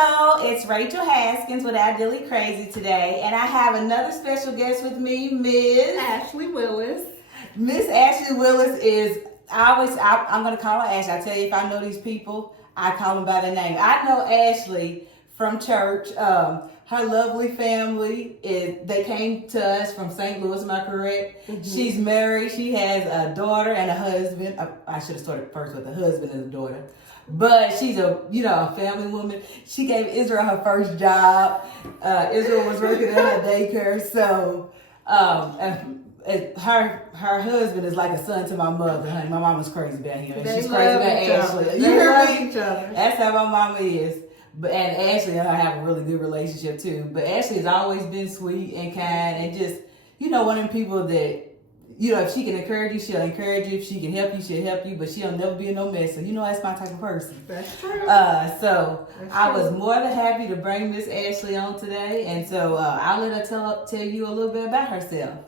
Hello, it's Rachel Haskins with Ideally Crazy today, and I have another special guest with me, Miss Ashley Willis. Miss Ashley Willis is, I'm going to call her Ashley. I tell you, if I know these people, I call them by their name. I know Ashley from church. Her lovely family, they came to us from St. Louis, am I correct? Mm-hmm. She's married. She has a daughter and a husband. I should have started first with a husband and a daughter. But she's a family woman. She gave Israel her first job. Israel was working at a daycare. So her husband is like a son to my mother, honey. My mama's crazy about him. They She's love crazy about each Ashley. other. You They hear love me? each other. That's how my mama is. And Ashley and I have a really good relationship too. But Ashley has always been sweet and kind and just, one of them people that, if she can encourage you, she'll encourage you. If she can help you, she'll help you. But she'll never be in no mess. So, that's my type of person. That's true. I was more than happy to bring Miss Ashley on today. And so I'll let her tell you a little bit about herself.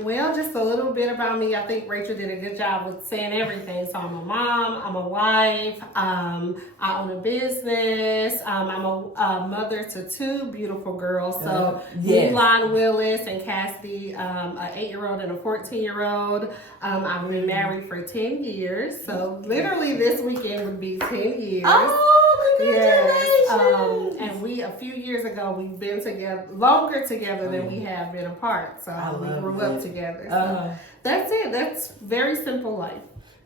Well, just a little bit about me. I think Rachel did a good job with saying everything. So I'm a mom, I'm a wife, I own a business, I'm a mother to two beautiful girls. So yes. Willis and Cassidy, an 8-year-old and a 14-year-old. I've been married for 10 years. So literally this weekend would be 10 years. Oh, congratulations. Yes. And a few years ago, we've been together, longer together than we have been apart. So we grew up together. So that's it. That's very simple life.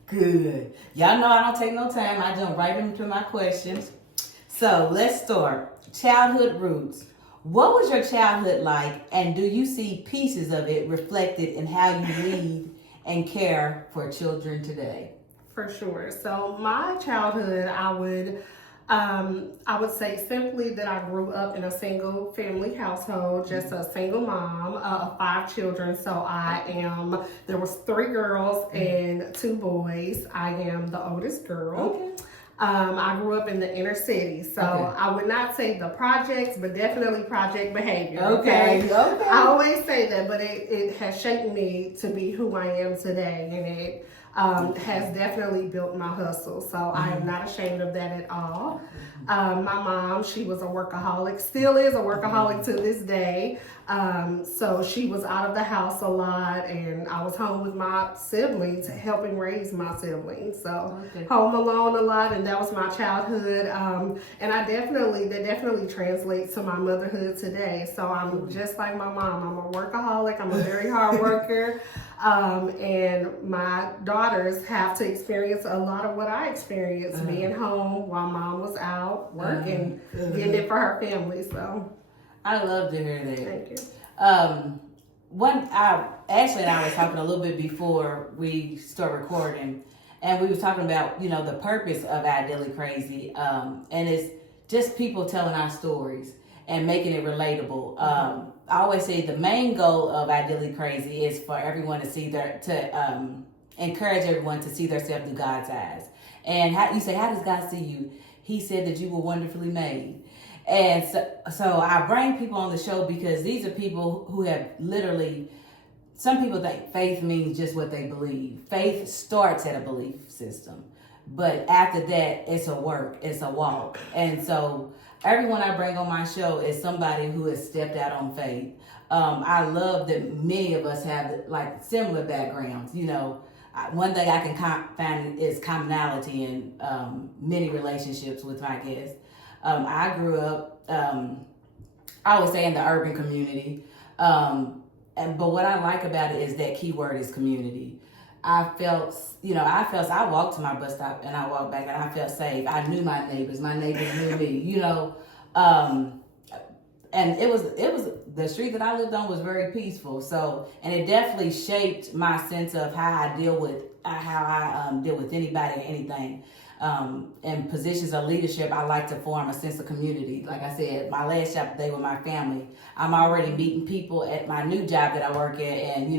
Good. Y'all know I don't take no time. I jump right into my questions. So let's start. Childhood roots. What was your childhood like, and do you see pieces of it reflected in how you lead and care for children today? For sure. So my childhood, I would say simply that I grew up in a single family household, just a single mom of 5 children. So there was 3 girls and 2 boys. I am the oldest girl. Okay. I grew up in the inner city, so I would not say the projects, but definitely project behavior. Okay. I always say that, but it has shaped me to be who I am today, and it has definitely built my hustle. So I am not ashamed of that at all. My mom, she was a workaholic, still is a workaholic to this day. So she was out of the house a lot, and I was home with my siblings, helping raise my siblings. So home alone a lot, and that was my childhood. And that definitely translates to my motherhood today. So I'm just like my mom. I'm a workaholic. I'm a very hard worker. And my daughters have to experience a lot of what I experienced, being home while mom was out working, getting it for her family. So I love to hear that. Thank you. Ashley and I was talking a little bit before we start recording, and we were talking about, the purpose of Ideally Crazy, and it's just people telling our stories and making it relatable. I always say the main goal of Ideally Crazy is for everyone to encourage everyone to see themselves through God's eyes. And how does God see you? He said that you were wonderfully made. And so I bring people on the show because these are people who have literally, some people think faith means just what they believe. Faith starts at a belief system. But after that, it's a work, it's a walk. And so everyone I bring on my show is somebody who has stepped out on faith. I love that many of us have similar backgrounds. One thing I can find is commonality in many relationships with my guests. I grew up, I would say, in the urban community. But what I like about it is that key word is community. I walked to my bus stop and I walked back and I felt safe. I knew my neighbors knew me, and it was the street that I lived on was very peaceful. So, and it definitely shaped my sense of how I deal with anybody and anything. In positions of leadership, I like to form a sense of community. Like I said, my last job today with my family, I'm already meeting people at my new job that I work at, and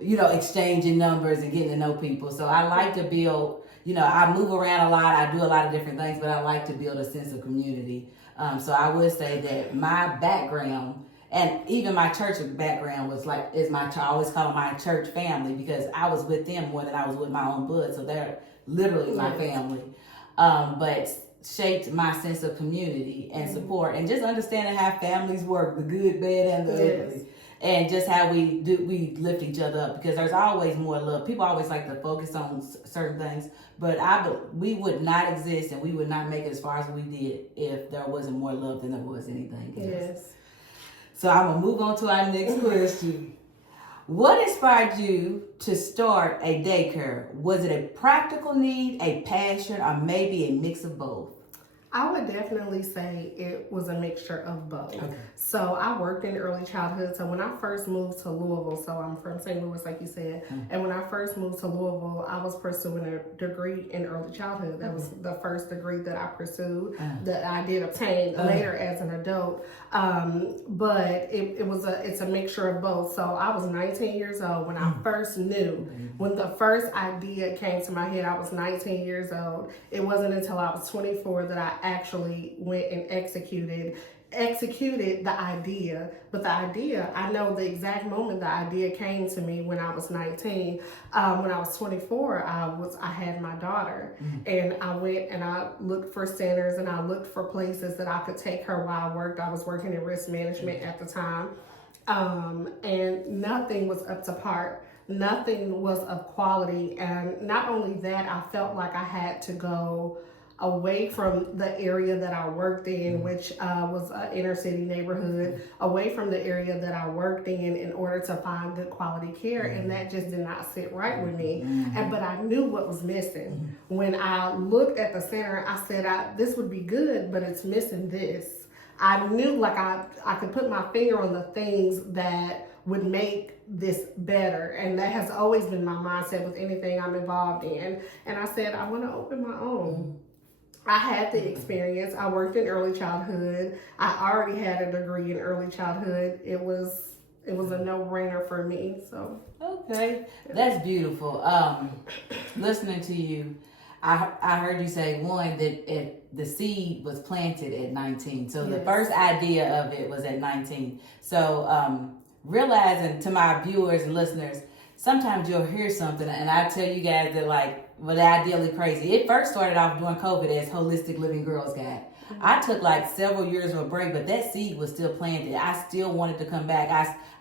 exchanging numbers and getting to know people. So I like to build. I move around a lot. I do a lot of different things, but I like to build a sense of community. So I would say that my background and even my church background I always call them my church family because I was with them more than I was with my own blood. So they're literally my family. But shaped my sense of community and support, and just understanding how families work, the good, bad, and the ugly. And just how we lift each other up, because there's always more love. People always like to focus on certain things, but we would not exist and we would not make it as far as we did if there wasn't more love than there was anything else. Yes. So I'm gonna move on to our next question. What inspired you to start a daycare? Was it a practical need, a passion, or maybe a mix of both? I would definitely say it was a mixture of both. Okay. So I worked in early childhood. So when I first moved to Louisville, so I'm from St. Louis, like you said, and when I first moved to Louisville, I was pursuing a degree in early childhood. That was the first degree that I pursued, that I did obtain later as an adult. But it's a mixture of both. So I was 19 years old when I first knew. When the first idea came to my head, I was 19 years old. It wasn't until I was 24 that I actually went and executed the idea. But the idea, I know the exact moment the idea came to me when I was 19. When I was 24, I had my daughter, and I went and I looked for centers and I looked for places that I could take her while I worked. I was working in risk management at the time, and nothing was up to par. Nothing was of quality, and not only that, I felt like I had to go away from the area that I worked in, which was an inner city neighborhood, away from the area that I worked in order to find good quality care, and that just did not sit right with me. But I knew what was missing. When I looked at the center, I said, this would be good, but it's missing this. I knew like I could put my finger on the things that would make this better, and that has always been my mindset with anything I'm involved in. And I said, I want to open my own. I had the experience. I worked in early childhood. I already had a degree in early childhood. It was a no-brainer for me. So okay, that's beautiful. Listening to you, I heard you say one that the seed was planted at 19. So the first idea of it was at 19. So realizing, to my viewers and listeners, sometimes you'll hear something, and I tell you guys that the Ideally Crazy. It first started off during COVID as Holistic Living Girls Guide. I took several years of a break, but that seed was still planted. I still wanted to come back.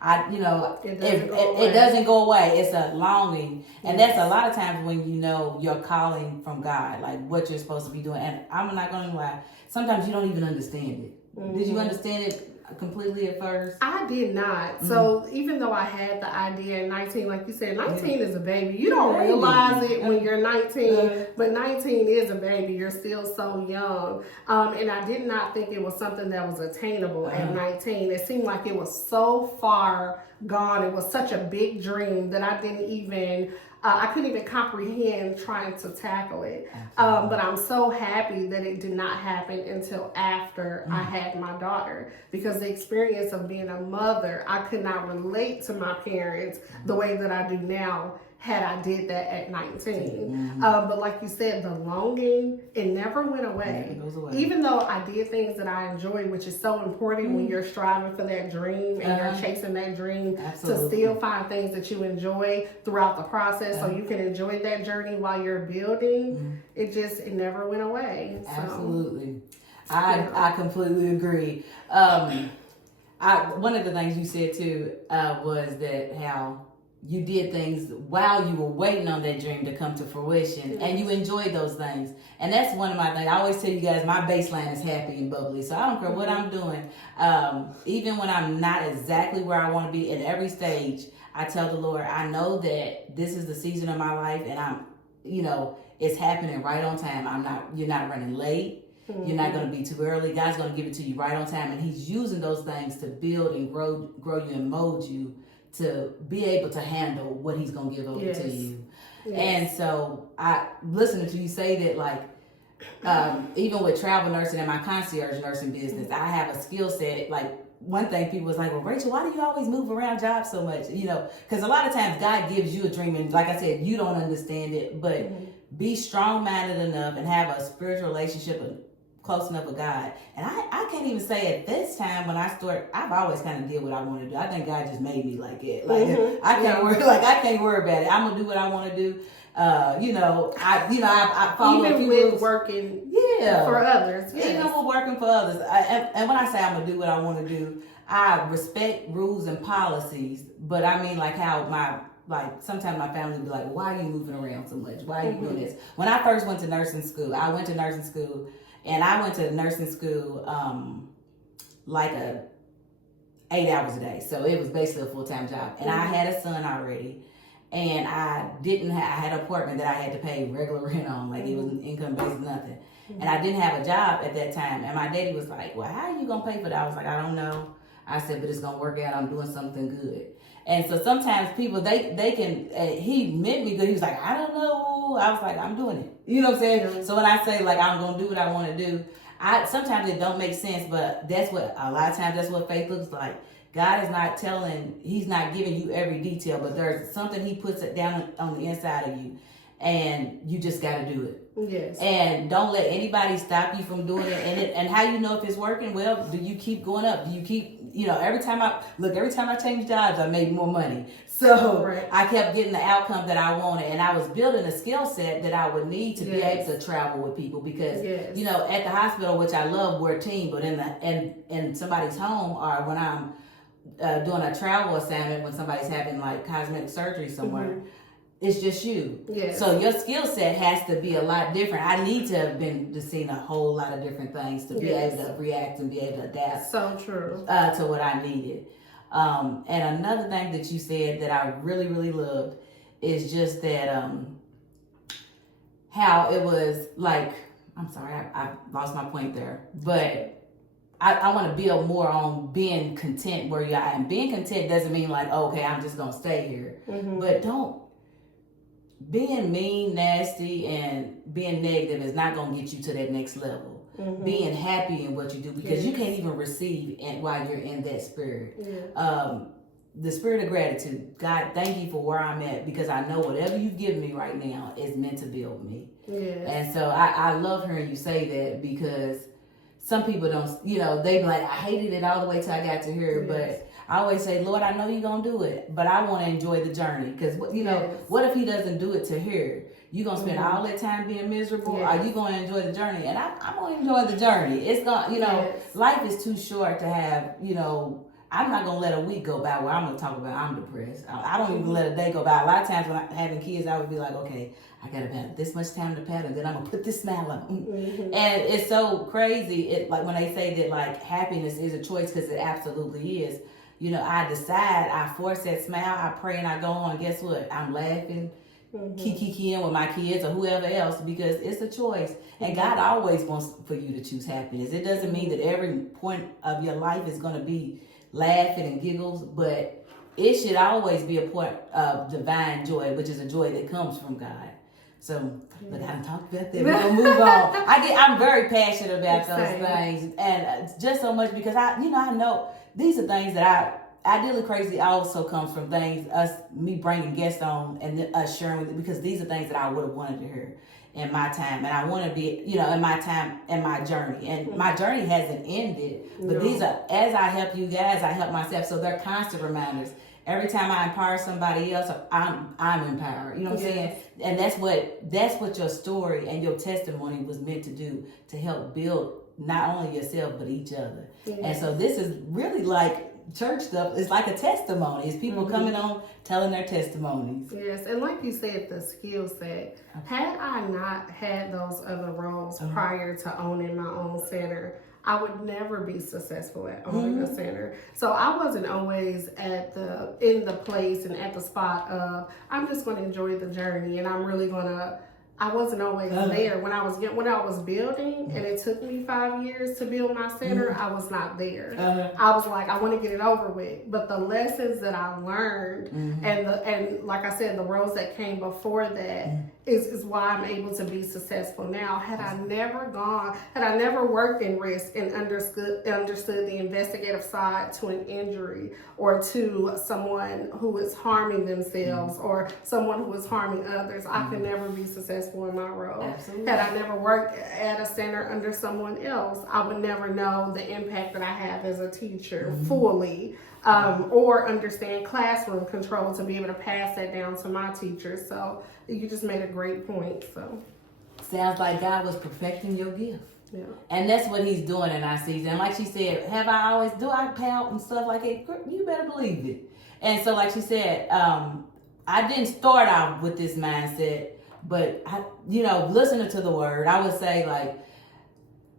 It doesn't go away. It's a longing, and that's a lot of times when you know your calling from God, like what you're supposed to be doing. And I'm not going to lie, sometimes you don't even understand it. Did you understand it completely at first? I did not. So even though I had the idea at 19, like you said, 19 is a baby. You don't realize it when you're 19, but 19 is a baby. You're still so young. And I did not think it was something that was attainable at 19. It seemed like it was so far gone. It was such a big dream that I didn't even I couldn't even comprehend trying to tackle it. But I'm so happy that it did not happen until after I had my daughter, because the experience of being a mother, I could not relate to my parents the way that I do now had I did that at 19. But like you said, the longing, it never went away. It goes away. Even though I did things that I enjoyed, which is so important when you're striving for that dream and you're chasing that dream, to still find things that you enjoy throughout the process so you can enjoy that journey while you're building. It never went away. So. Absolutely. I completely agree. One of the things you said too was that how you did things while you were waiting on that dream to come to fruition, and you enjoyed those things. And that's one of my things. I always tell you guys, my baseline is happy and bubbly. So I don't care what I'm doing. Even when I'm not exactly where I want to be at every stage, I tell the Lord, I know that this is the season of my life, and it's happening right on time. You're not running late. You're not going to be too early. God's going to give it to you right on time. And he's using those things to build and grow you and mold you to be able to handle what he's going to give over to you. And so I listening to you say that, even with travel nursing and my concierge nursing business, I have a skill set. Like, one thing people was like, well, Rachel, why do you always move around jobs so much? Because a lot of times God gives you a dream, and like I said, you don't understand it, but be strong-minded enough and have a spiritual relationship close enough with God. And I can't even say at this time when I start, I've always kind of did what I want to do. I think God just made me like it. I can't worry about it. I'm gonna do what I want to do. I follow even with working. Yeah. For others. Yes. Even with working for others. And when I say I'm going to do what I want to do, I respect rules and policies, but I mean like how sometimes my family would be like, why are you moving around so much? Why are you doing this? When I first went to nursing school, and I went to nursing school like 8 hours a day. So it was basically a full-time job. And I had a son already. And I had an apartment that I had to pay regular rent on. Like it was income-based, nothing. And I didn't have a job at that time. And my daddy was like, well, how are you going to pay for that? I was like, I don't know. I said, but it's going to work out. I'm doing something good. And so sometimes people, they can, he meant me good. He was like, I don't know. I was like, I'm doing it. You know what I'm saying? Mm-hmm. So when I say like, I'm going to do what I want to do, sometimes it don't make sense, but a lot of times that's what faith looks like. God is not he's not giving you every detail, but there's something he puts it down on the inside of you. And you just got to do it. Yes. And don't let anybody stop you from doing it. And how you know if it's working? Well, do you keep going up? Do you keep, every time I changed jobs, I made more money. So right. I kept getting the outcome that I wanted. And I was building a skill set that I would need to be able to travel with people. Because, at the hospital, which I love, we're a team. But in somebody's home, or when I'm doing a travel assignment, when somebody's having like cosmetic surgery somewhere, it's just you. Yes. So your skill set has to be a lot different. I need to have been seen a whole lot of different things to be able to react and be able to adapt. So true. To what I needed. And another thing that you said that I really, really loved is just that how it was like, I'm sorry, I lost my point there, but I want to build more on being content where you're at. And being content doesn't mean like, okay, I'm just going to stay here. But being mean, nasty, and being negative is not going to get you to that next level. Being happy in what you do, because you can't even receive while you're in that spirit. The spirit of gratitude. God, thank you for where I'm at, because I know whatever you've given me right now is meant to build me. And so I love hearing you say that, because some people don't, they be like, I hated it all the way till I got to here, but I always say, Lord, I know you're going to do it, but I want to enjoy the journey. Because, what if he doesn't do it to here? You going to spend all that time being miserable? Or are you going to enjoy the journey? And I'm going to enjoy the journey. It's going, life is too short to have, I'm not going to let a week go by where I'm going to talk about I'm depressed. I don't even let a day go by. A lot of times when I'm having kids, I would be like, okay, I got to have this much time to pattern, then I'm going to put this smile on. And it's so crazy. Like when they say that like happiness is a choice, because it absolutely is. I decide, I force that smile, I pray, and I go on. Guess what? I'm laughing, kikiing with my kids or whoever else, because it's a choice. And God always wants for you to choose happiness. It doesn't mean that every point of your life is going to be laughing and giggles, but it should always be a point of divine joy, which is a joy that comes from God. So, look, I done talked about that. We're going to move on. I'm very passionate about those things. And just so much because I know these are things that Ideally Crazy also comes from me bringing guests on and us sharing with it, because these are things that I would have wanted to hear in my time. And I want to be, in my time, in my journey. And my journey hasn't ended. But these are, as I help you guys, I help myself. So they're constant reminders. Every time I empower somebody else, I'm empowered. You know what I'm saying? And that's what your story and your testimony was meant to do, to help build not only yourself but each other. And so this is really like church stuff. It's like a testimony. It's people coming on telling their testimonies. Yes, and like you said, the skill set. Had I not had those other roles prior to owning my own center, I would never be successful at owning a center. So I wasn't always in the place and at the spot of, I'm just going to enjoy the journey, and I'm really going to. I wasn't always there when I was building, and it took me 5 years to build my center. I was not there. I was like, I want to get it over with. But the lessons that I learned, and like I said, the roles that came before that is why I'm able to be successful now. Had I never worked in risk and understood the investigative side to an injury, or to someone who is harming themselves, or someone who is harming others, I could never be successful in my role. Absolutely. Had I never worked at a center under someone else, I would never know the impact that I have as a teacher fully, or understand classroom control to be able to pass that down to my teachers. So you just made a great point. sounds like God was perfecting your gift. Yeah. And that's what he's doing in our season. Like she said, do I pout and stuff like that? You better believe it. And so like she said, I didn't start out with this mindset, but listening to the word, I would say like,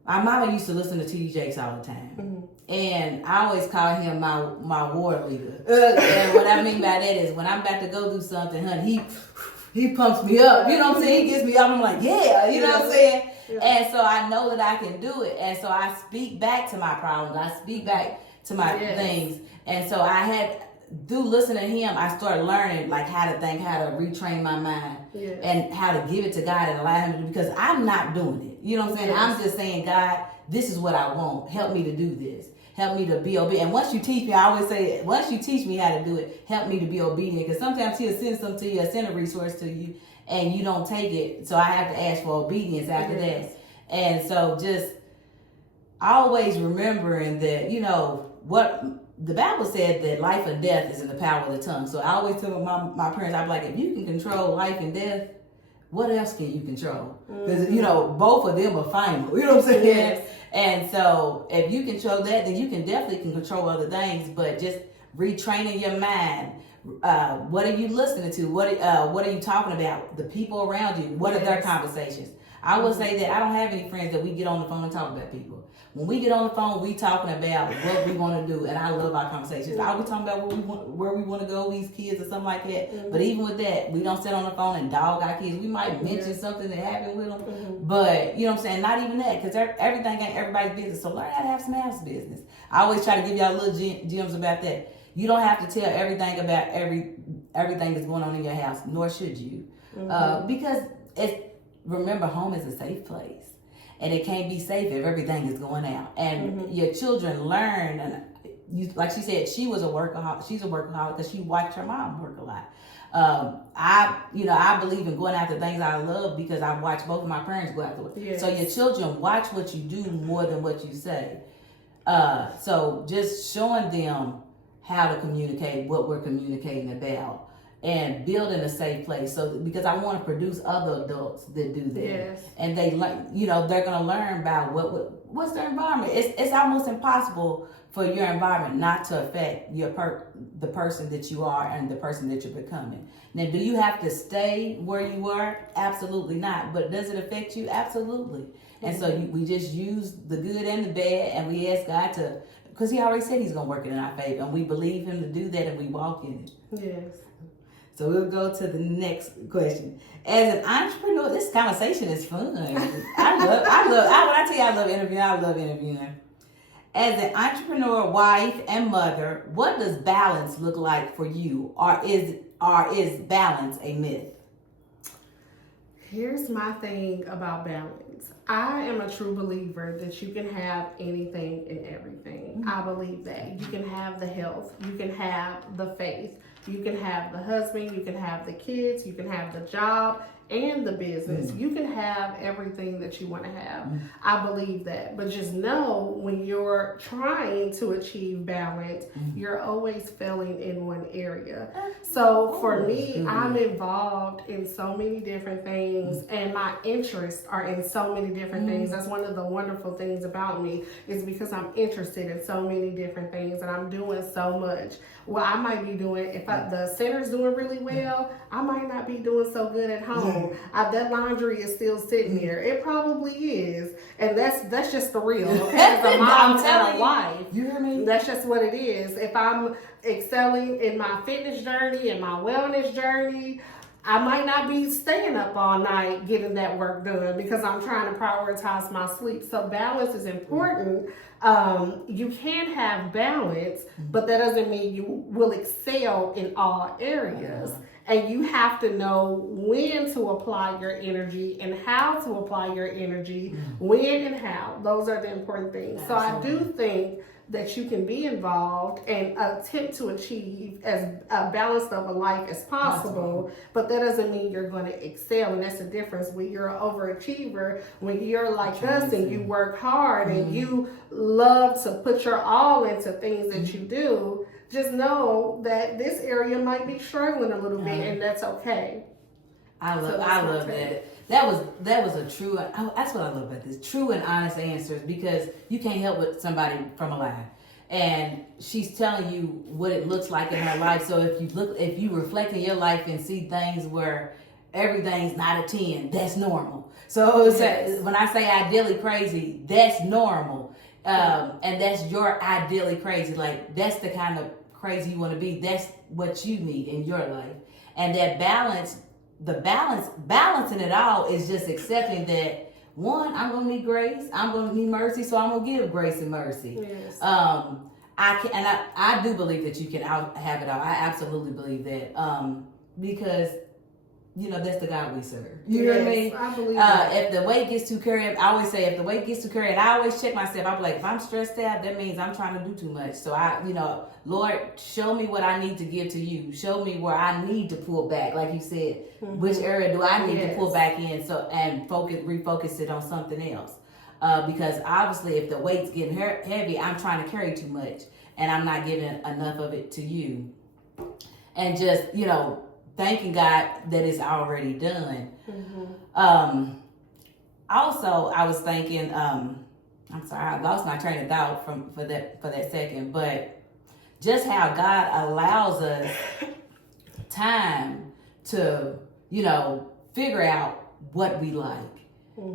my mama used to listen to T.D. Jakes all the time. Mm-hmm. And I always call him my ward leader. And what I mean by that is when I'm about to go do something, honey, he pumps me up. You know what I'm saying? He gets me up. I'm like, yeah, you know what I'm saying? Yeah. And so I know that I can do it. And so I speak back to my problems. I speak back to my things. And so through listening to him, I started learning like how to think, how to retrain my mind, and how to give it to God and allow him to do, because I'm not doing it. You know what I'm saying? I'm just saying, God, this is what I want. Help me to do this. Help me to be obedient. And once you teach me, I always say, once you teach me how to do it, help me to be obedient. Because sometimes he'll send something to you, send a resource to you, and you don't take it. So I have to ask for obedience after that. And so just always remembering that, what the Bible said, that life and death is in the power of the tongue. So I always tell my parents, I'm like, if you can control life and death, what else can you control? Because, both of them are final. You know what I'm saying? Yes. And so if you control that, then you can definitely control other things. But just retraining your mind. What are you listening to? What are you talking about? The people around you. What are their conversations? I would say that I don't have any friends that we get on the phone and talk about people. When we get on the phone, we talking about what we want to do, and I love our conversations. I was talking about where we want to go, these kids or something like that. Mm-hmm. But even with that, we don't sit on the phone and dog our kids. We might mention something that happened with them, but you know what I'm saying? Not even that, because everything ain't everybody's business. So learn how to have some house business. I always try to give y'all little gems about that. You don't have to tell everything about everything that's going on in your house, nor should you, because remember, home is a safe place. And it can't be safe if everything is going out. And your children learn. And like she said, she's a workaholic because she watched her mom work a lot. I believe in going after things I love because I watched both of my parents go after it. Yes. So your children watch what you do more than what you say. So just showing them how to communicate what we're communicating about. And building a safe place, because I want to produce other adults that do that, and they they're gonna learn about what's their environment. It's almost impossible for your environment not to affect the person that you are and the person that you're becoming. Now, do you have to stay where you are? Absolutely not. But does it affect you? Absolutely. And so we just use the good and the bad, and we ask God to, because He already said He's gonna work it in our favor, and we believe Him to do that, and we walk in it. Yes. So we'll go to the next question. As an entrepreneur, this conversation is fun. When I tell you I love interviewing. As an entrepreneur, wife, and mother, what does balance look like for you? Or is balance a myth? Here's my thing about balance. I am a true believer that you can have anything and everything. I believe that. You can have the health. You can have the faith. You can have the husband, you can have the kids, you can have the job and the business. You can have everything that you want to have. I believe that. But just know when you're trying to achieve balance, you're always failing in one area. So for me, I'm involved in so many different things, and my interests are in so many different things. That's one of the wonderful things about me, is because I'm interested in so many different things and I'm doing so much. Well, I might be doing, if the center's doing really well, I might not be doing so good at home. That laundry is still sitting here. It probably is. And that's just the real. Okay? As a mom and a wife. You hear me? That's just what it is. If I'm excelling in my fitness journey and my wellness journey, I might not be staying up all night getting that work done because I'm trying to prioritize my sleep. So balance is important. You can have balance, but that doesn't mean you will excel in all areas. And you have to know when to apply your energy and how to apply your energy, when and how. Those are the important things. So I do think that you can be involved and attempt to achieve as balanced of a life as possible, but that doesn't mean you're going to excel. And that's the difference. When you're an overachiever, when you're like us and you work hard and you love to put your all into things that you do, just know that this area might be struggling a little bit, and that's okay. I love that. that was a true. That's what I love about this. True and honest answers, because you can't help with somebody from a lie, and she's telling you what it looks like in her life. So if you reflect in your life and see things where everything's not a 10, that's normal. So yes. When I say ideally crazy, that's normal, and that's your ideally crazy. Like that's the kind of crazy you want to be. That's what you need in your life, and that balancing it all is just accepting that one, I'm gonna need grace, I'm gonna need mercy, so I'm gonna give grace and mercy. Yes. I do believe that you can have it all. I absolutely believe that, because that's the God we serve. You know what I mean? I believe that. If the weight gets too carried, I always say, if the weight gets too carried, I always check myself. I'm like, if I'm stressed out, that means I'm trying to do too much. So Lord, show me what I need to give to you. Show me where I need to pull back. Like you said, which area do I need to pull back in? And refocus it on something else. Because obviously, if the weight's getting heavy, I'm trying to carry too much, and I'm not giving enough of it to you. And just thanking God that it's already done. Also, I was thinking, I'm sorry, I lost my train of thought for that second, but just how God allows us time to, figure out what we like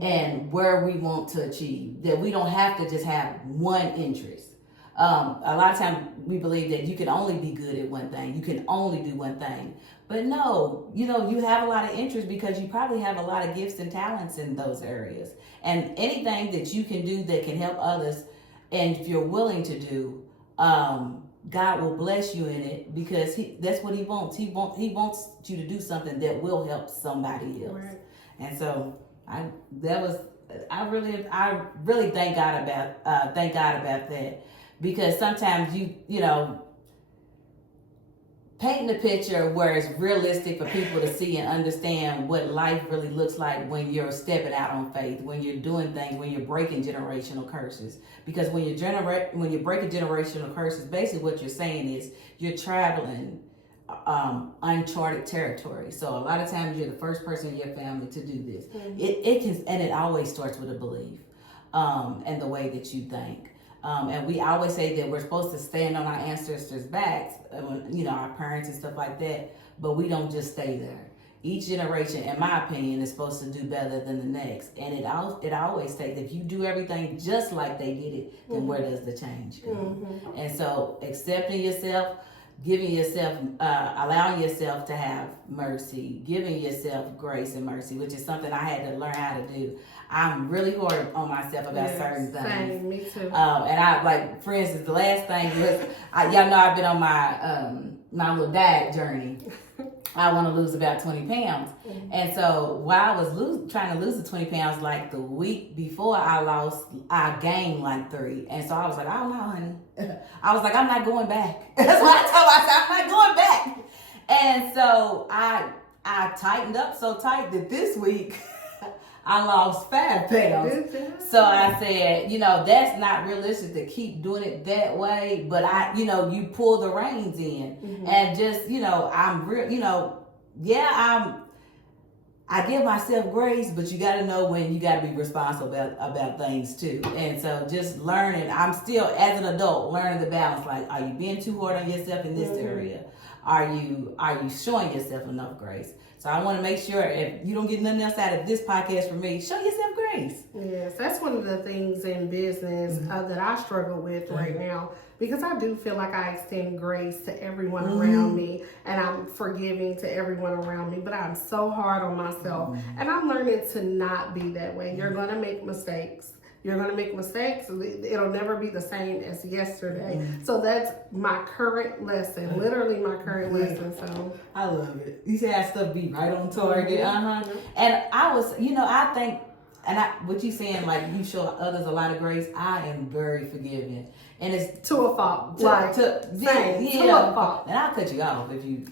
and where we want to achieve. That we don't have to just have one interest. A lot of times we believe that you can only be good at one thing. You can only do one thing. But no, you have a lot of interest because you probably have a lot of gifts and talents in those areas. And anything that you can do that can help others, and if you're willing to do, God will bless you in it, because that's what He wants. He wants you to do something that will help somebody else. Right. And so I really thank God about that. Because sometimes painting a picture where it's realistic for people to see and understand what life really looks like when you're stepping out on faith, when you're doing things, when you're breaking generational curses. Because when you're breaking generational curses, basically what you're saying is you're traveling uncharted territory. So a lot of times you're the first person in your family to do this. It always starts with a belief, and the way that you think. And we always say that we're supposed to stand on our ancestors' backs, our parents and stuff like that, but we don't just stay there. Each generation, in my opinion, is supposed to do better than the next. And it always states, if you do everything just like they did it, then where does the change come? And so accepting yourself, giving yourself, allowing yourself to have mercy, giving yourself grace and mercy, which is something I had to learn how to do. I'm really hard on myself about certain things. Same, me too. And I, for instance, the last thing was, y'all know I've been on my little diet journey. I want to lose about 20 pounds. And so while I was trying to lose the 20 pounds, like the week before I gained like 3. And so I was like, I don't know, honey. I was like, I'm not going back. That's what I told myself, I'm not going back. And so I tightened up so tight that this week, I lost 5 pounds. So I said, that's not realistic to keep doing it that way. But you pull the reins in, and just, I'm real, I give myself grace, but you got to know when you got to be responsible about things too. And so just learning, I'm still, as an adult, learning the balance. Like, are you being too hard on yourself in this area? Are you showing yourself enough grace? So I want to make sure, if you don't get nothing else out of this podcast from me, show yourself grace. Yes, that's one of the things in business that I struggle with right now, because I do feel like I extend grace to everyone around me, and I'm forgiving to everyone around me, but I'm so hard on myself, and I'm learning to not be that way. You're going to make mistakes. You're going to make mistakes. It'll never be the same as yesterday. So that's my current lesson, literally my current lesson. So I love it. You say that stuff be right on target. And I was, I think, what you saying, like, you show others a lot of grace. I am very forgiving. And it's to a fault. To a fault. And I'll cut you off if you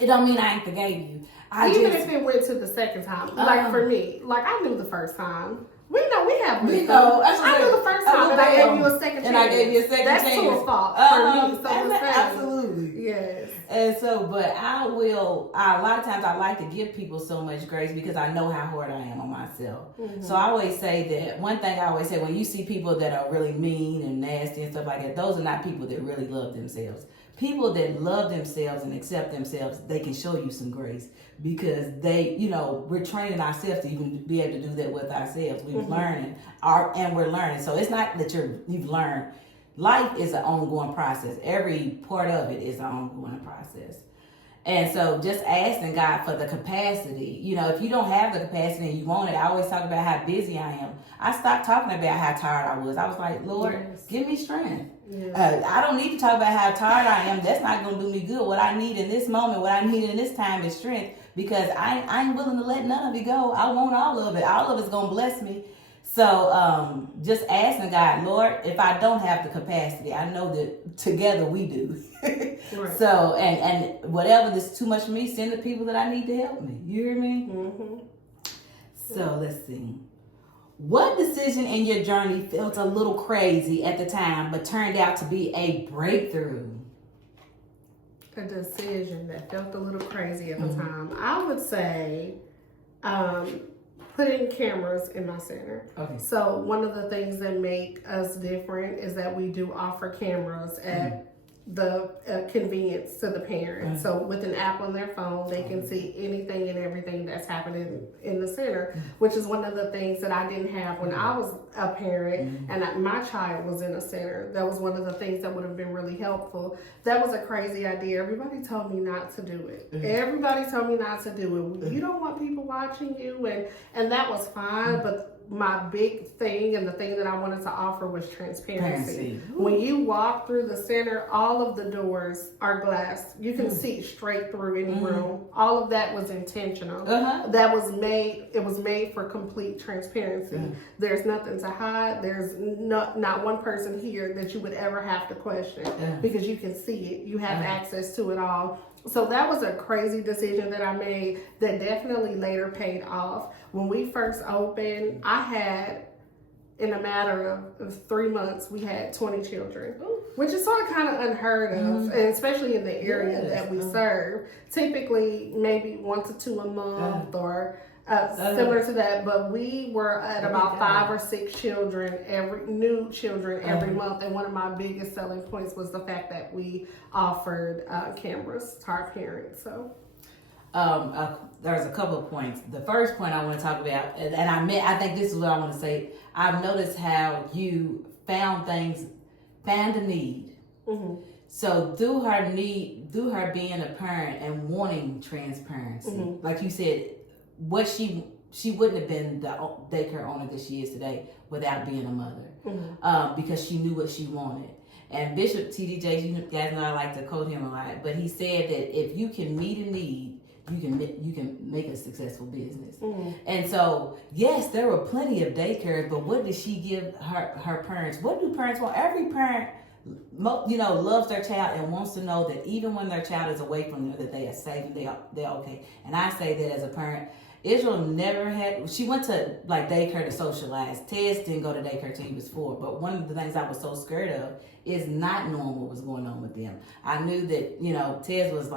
it don't mean I ain't forgave you. Even if it went to the second time, like for me, like I knew the first time. We have wisdom. I knew the first time, and I gave you a second chance. And I gave you a second chance. That's to a fault for me. So absolutely. Yes. And so, but a lot of times I like to give people so much grace because I know how hard I am on myself. Mm-hmm. So I always say that, one thing I always say, when you see people that are really mean and nasty and stuff like that, those are not people that really love themselves. People that love themselves and accept themselves, they can show you some grace because they, we're training ourselves to even be able to do that with ourselves. We're learning, and we're learning. So it's not that you've learned. Life is an ongoing process. Every part of it is an ongoing process. And so just asking God for the capacity, if you don't have the capacity and you want it, I always talk about how busy I am. I stopped talking about how tired I was. I was like, Lord, give me strength. Yes. I don't need to talk about how tired I am. That's not going to do me good. What I need in this moment, what I need in this time is strength, because I ain't willing to let none of it go. I want all of it. All of it's going to bless me. So just asking God, Lord, if I don't have the capacity, I know that together we do. Right. So, and whatever that's too much for me, send the people that I need to help me. You hear me? Mm-hmm. So let's see. What decision in your journey felt a little crazy at the time, but turned out to be a breakthrough? A decision that felt a little crazy at the time. I would say putting cameras in my center. Okay. So one of the things that make us different is that we do offer cameras at the convenience to the parents. So with an app on their phone, they can see anything and everything that's happening in the center, which is one of the things that I didn't have when I was a parent and my child was in a center. That was one of the things that would have been really helpful. That was a crazy idea. Everybody told me not to do it. Everybody told me not to do it. You don't want people watching you, and that was fine, but my big thing and the thing that I wanted to offer was transparency. When you walk through the center, all of the doors are glass. You can see straight through any room. All of that was intentional. That was made, it was made for complete transparency. There's nothing to hide. There's not one person here that you would ever have to question because you can see it. You have access to it all. So that was a crazy decision that I made that definitely later paid off. When we first opened, I had, in a matter of 3 months, we had 20 children, which is sort of kind of unheard of, and especially in the area that we serve. Typically, maybe 1 to 2 a month or similar to that, but we were at about 5 or 6 children, new children every month, and one of my biggest selling points was the fact that we offered cameras to our parents. So there's a couple of points. The first point I want to talk about, and I think this is what I want to say. I've noticed how you found a need. So through her being a parent and wanting transparency, like you said, what she wouldn't have been the daycare owner that she is today without being a mother, because she knew what she wanted. And Bishop TDJ, you guys know I like to quote him a lot, but he said that if you can meet a need, you can make a successful business. And so, yes, there were plenty of daycares, but what did she give her parents? What do parents want? Every parent, loves their child and wants to know that even when their child is away from them, that they are safe and they're okay. And I say that as a parent. Israel she went to daycare to socialize. Tez didn't go to daycare till he was 4. But one of the things I was so scared of is not knowing what was going on with them. I knew that, Tez was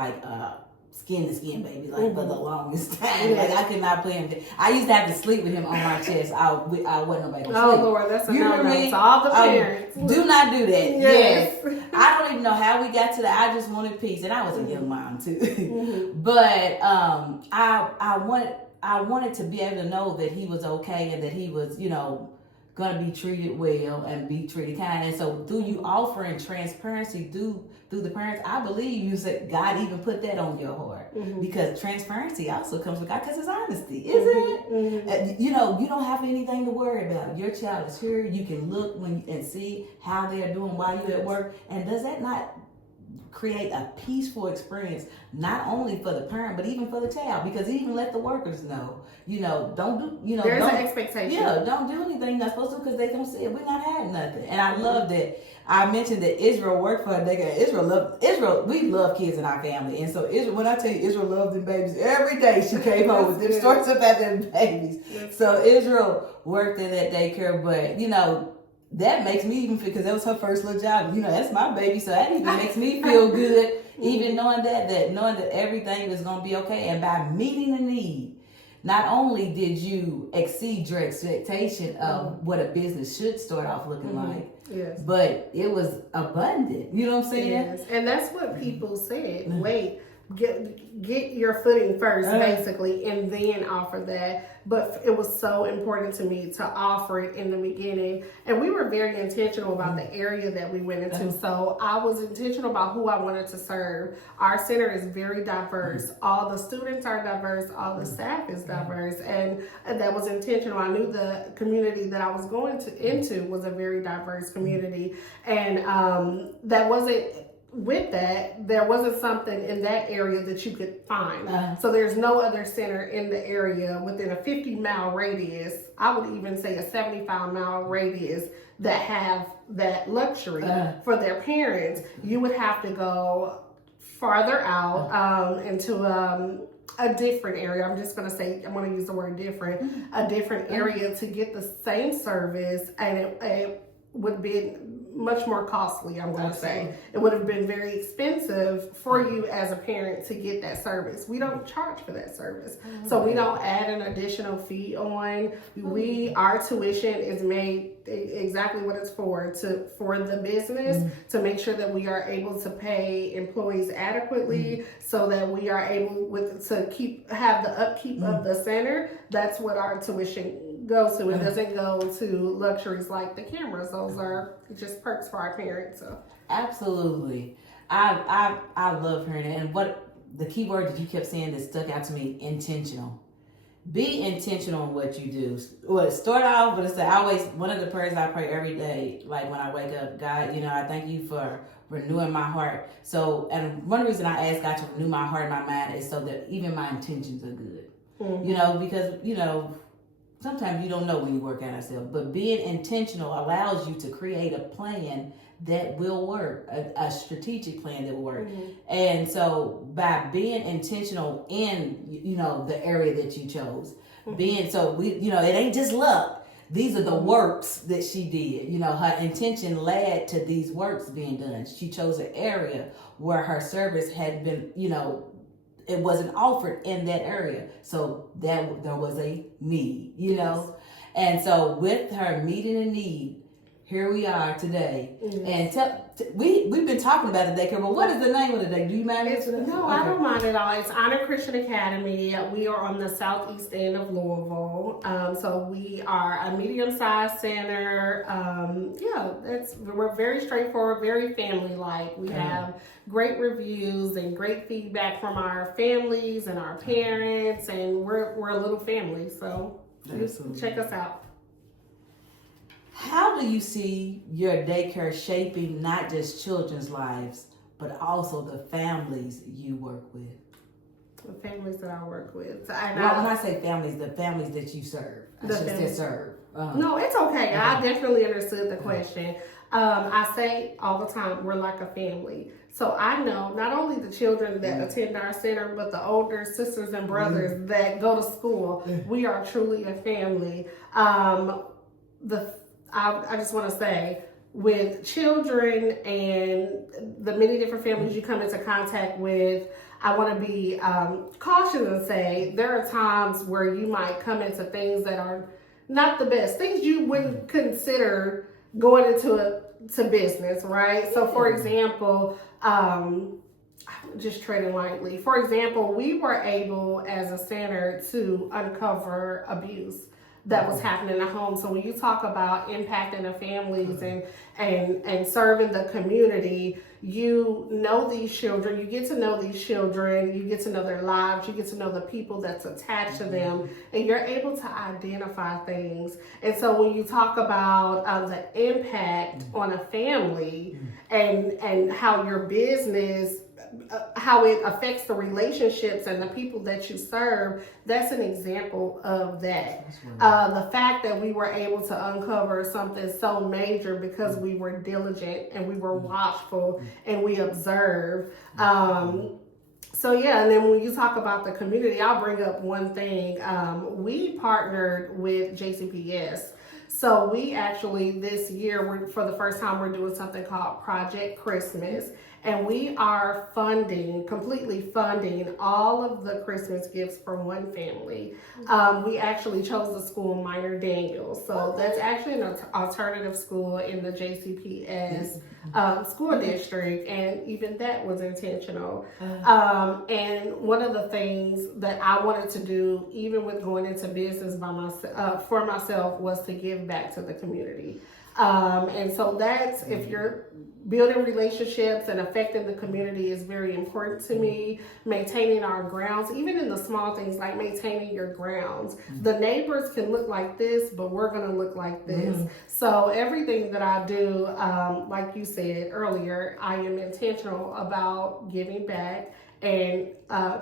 skin to skin baby, for the longest time. I could not play him. I used to have to sleep with him on my chest. I wasn't nobody gonna sleep. Oh Lord, that's a no-no to all the parents. Do not do that. Yes. I don't even know how we got to that. I just wanted peace, and I was a young mom too. But I wanted to be able to know that he was okay and that he was, going to be treated well and be treated kind. And so through you offering transparency through the parents, I believe you said God even put that on your heart, because transparency also comes with God, because it's honesty, isn't it? You don't have anything to worry about. Your child is here. You can look and see how they are doing while you're at work. And does that not create a peaceful experience, not only for the parent, but even for the child? Because even let the workers know, don't do, there's an expectation. Yeah, don't do anything you're not supposed to, because they don't see it. We're not having nothing. And I love that. I mentioned that Israel worked for a daycare. Israel, we love kids in our family. And so Israel, when I tell you Israel loved them babies, every day she came home with them stories about them babies. So Israel worked in that daycare, but that makes me even feel, because that was her first little job. That's my baby, so that even makes me feel good, even knowing that everything is going to be okay. And by meeting the need, not only did you exceed your expectation of what a business should start off looking like, yes, but it was abundant. You know what I'm saying? Yes, and that's what people said. Wait, get your footing first, basically, and then offer that. But it was so important to me to offer it in the beginning, and we were very intentional about the area that we went into. So I was intentional about who I wanted to serve. Our center is very diverse. All the students are diverse. All the staff is diverse, and that was intentional. I knew the community that I was going into was a very diverse community, and that wasn't. With that, there wasn't something in that area that you could find. So there's no other center in the area within a 50-mile radius. I would even say a 75-mile radius that have that luxury for their parents. You would have to go farther out into a different area. I'm just going to say, I'm going to use the word different, a different area to get the same service, and it would be much more costly, I'm going to say. It would have been very expensive for you as a parent to get that service. We don't charge for that service. So we don't add an additional fee on. Our tuition is made exactly what it's for the business, to make sure that we are able to pay employees adequately, so that we are able to have the upkeep of the center. That's what our tuition goes to. It doesn't go to luxuries like the cameras. Those are just perks for our parents. So absolutely, I love hearing it. And what the key word that you kept saying that stuck out to me: intentional. Be intentional in what you do. Well, start off, but it's always one of the prayers I pray every day. Like when I wake up, God, I thank you for renewing my heart. So, and one reason I ask God to renew my heart and my mind is so that even my intentions are good. Because sometimes you don't know when you work out yourself, but being intentional allows you to create a plan that will work, a strategic plan that will work. And so by being intentional in, the area that you chose, it ain't just luck. These are the works that she did. Her intention led to these works being done. She chose an area where her service had been, it wasn't offered in that area. So there was a need, Yes. And so with her meeting a need, here we are today. Yes. And we've been talking about the daycare, but what is the name of the day? Do you mind answering that? No, okay. I don't mind at all. It's Honor Christian Academy. We are on the southeast end of Louisville. So we are a medium-sized center. We're very straightforward, very family-like. We have great reviews and great feedback from our families and our parents, and we're a little family. So check us out. How do you see your daycare shaping not just children's lives, but also the families you work with? The families that I work with. When I say families, the families that you serve. Serve. No, it's okay. I definitely understood the question. I say all the time, we're like a family. So I know not only the children that attend our center, but the older sisters and brothers that go to school. We are truly a family. I just want to say, with children and the many different families you come into contact with, I want to be cautious and say there are times where you might come into things that are not the best, things you wouldn't consider going into business, right? So for example, I'm just treading lightly. For example, we were able as a center to uncover abuse that was happening at home. So when you talk about impacting the families and serving the community, you know these children, you get to know these children, you get to know their lives, you get to know the people that's attached to them, and you're able to identify things. And so when you talk about the impact on a family and how your business, how it affects the relationships and the people that you serve, that's an example of that. The fact that we were able to uncover something so major because we were diligent and we were watchful and we observed. And then when you talk about the community, I'll bring up one thing. We partnered with JCPS. So we actually this year, for the first time, we're doing something called Project Christmas. And we are completely funding all of the Christmas gifts for one family. We actually chose the school Minor Daniels. So that's actually an alternative school in the JCPS school district. And even that was intentional. And one of the things that I wanted to do, even with going into business for myself, was to give back to the community. And so that's, if you're building relationships and affecting the community, is very important to me. Maintaining our grounds, even in the small things like maintaining your grounds. The neighbors can look like this, but we're going to look like this. So everything that I do, like you said earlier, I am intentional about giving back and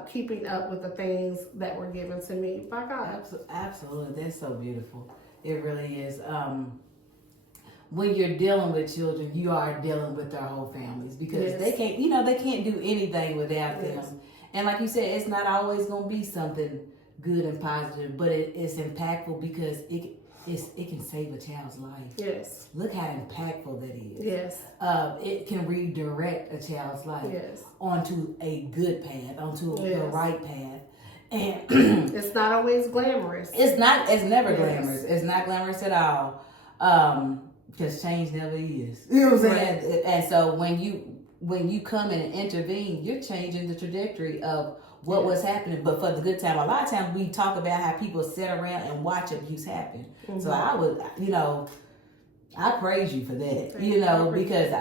keeping up with the things that were given to me by God. Absolutely. That's so beautiful. It really is. When you're dealing with children, you are dealing with their whole families, because they can't do anything without them. And like you said, it's not always going to be something good and positive, but it's impactful because it can save a child's life. Yes. Look how impactful that is. Yes. It can redirect a child's life onto a good path, onto the right path. And it's not always glamorous. It's never glamorous. It's not glamorous at all. Because change never is. You know what I'm saying? Right. And so when you come in and intervene, you're changing the trajectory of what was happening, but for the good time. A lot of times we talk about how people sit around and watch abuse happen. So I would, I praise you for that, because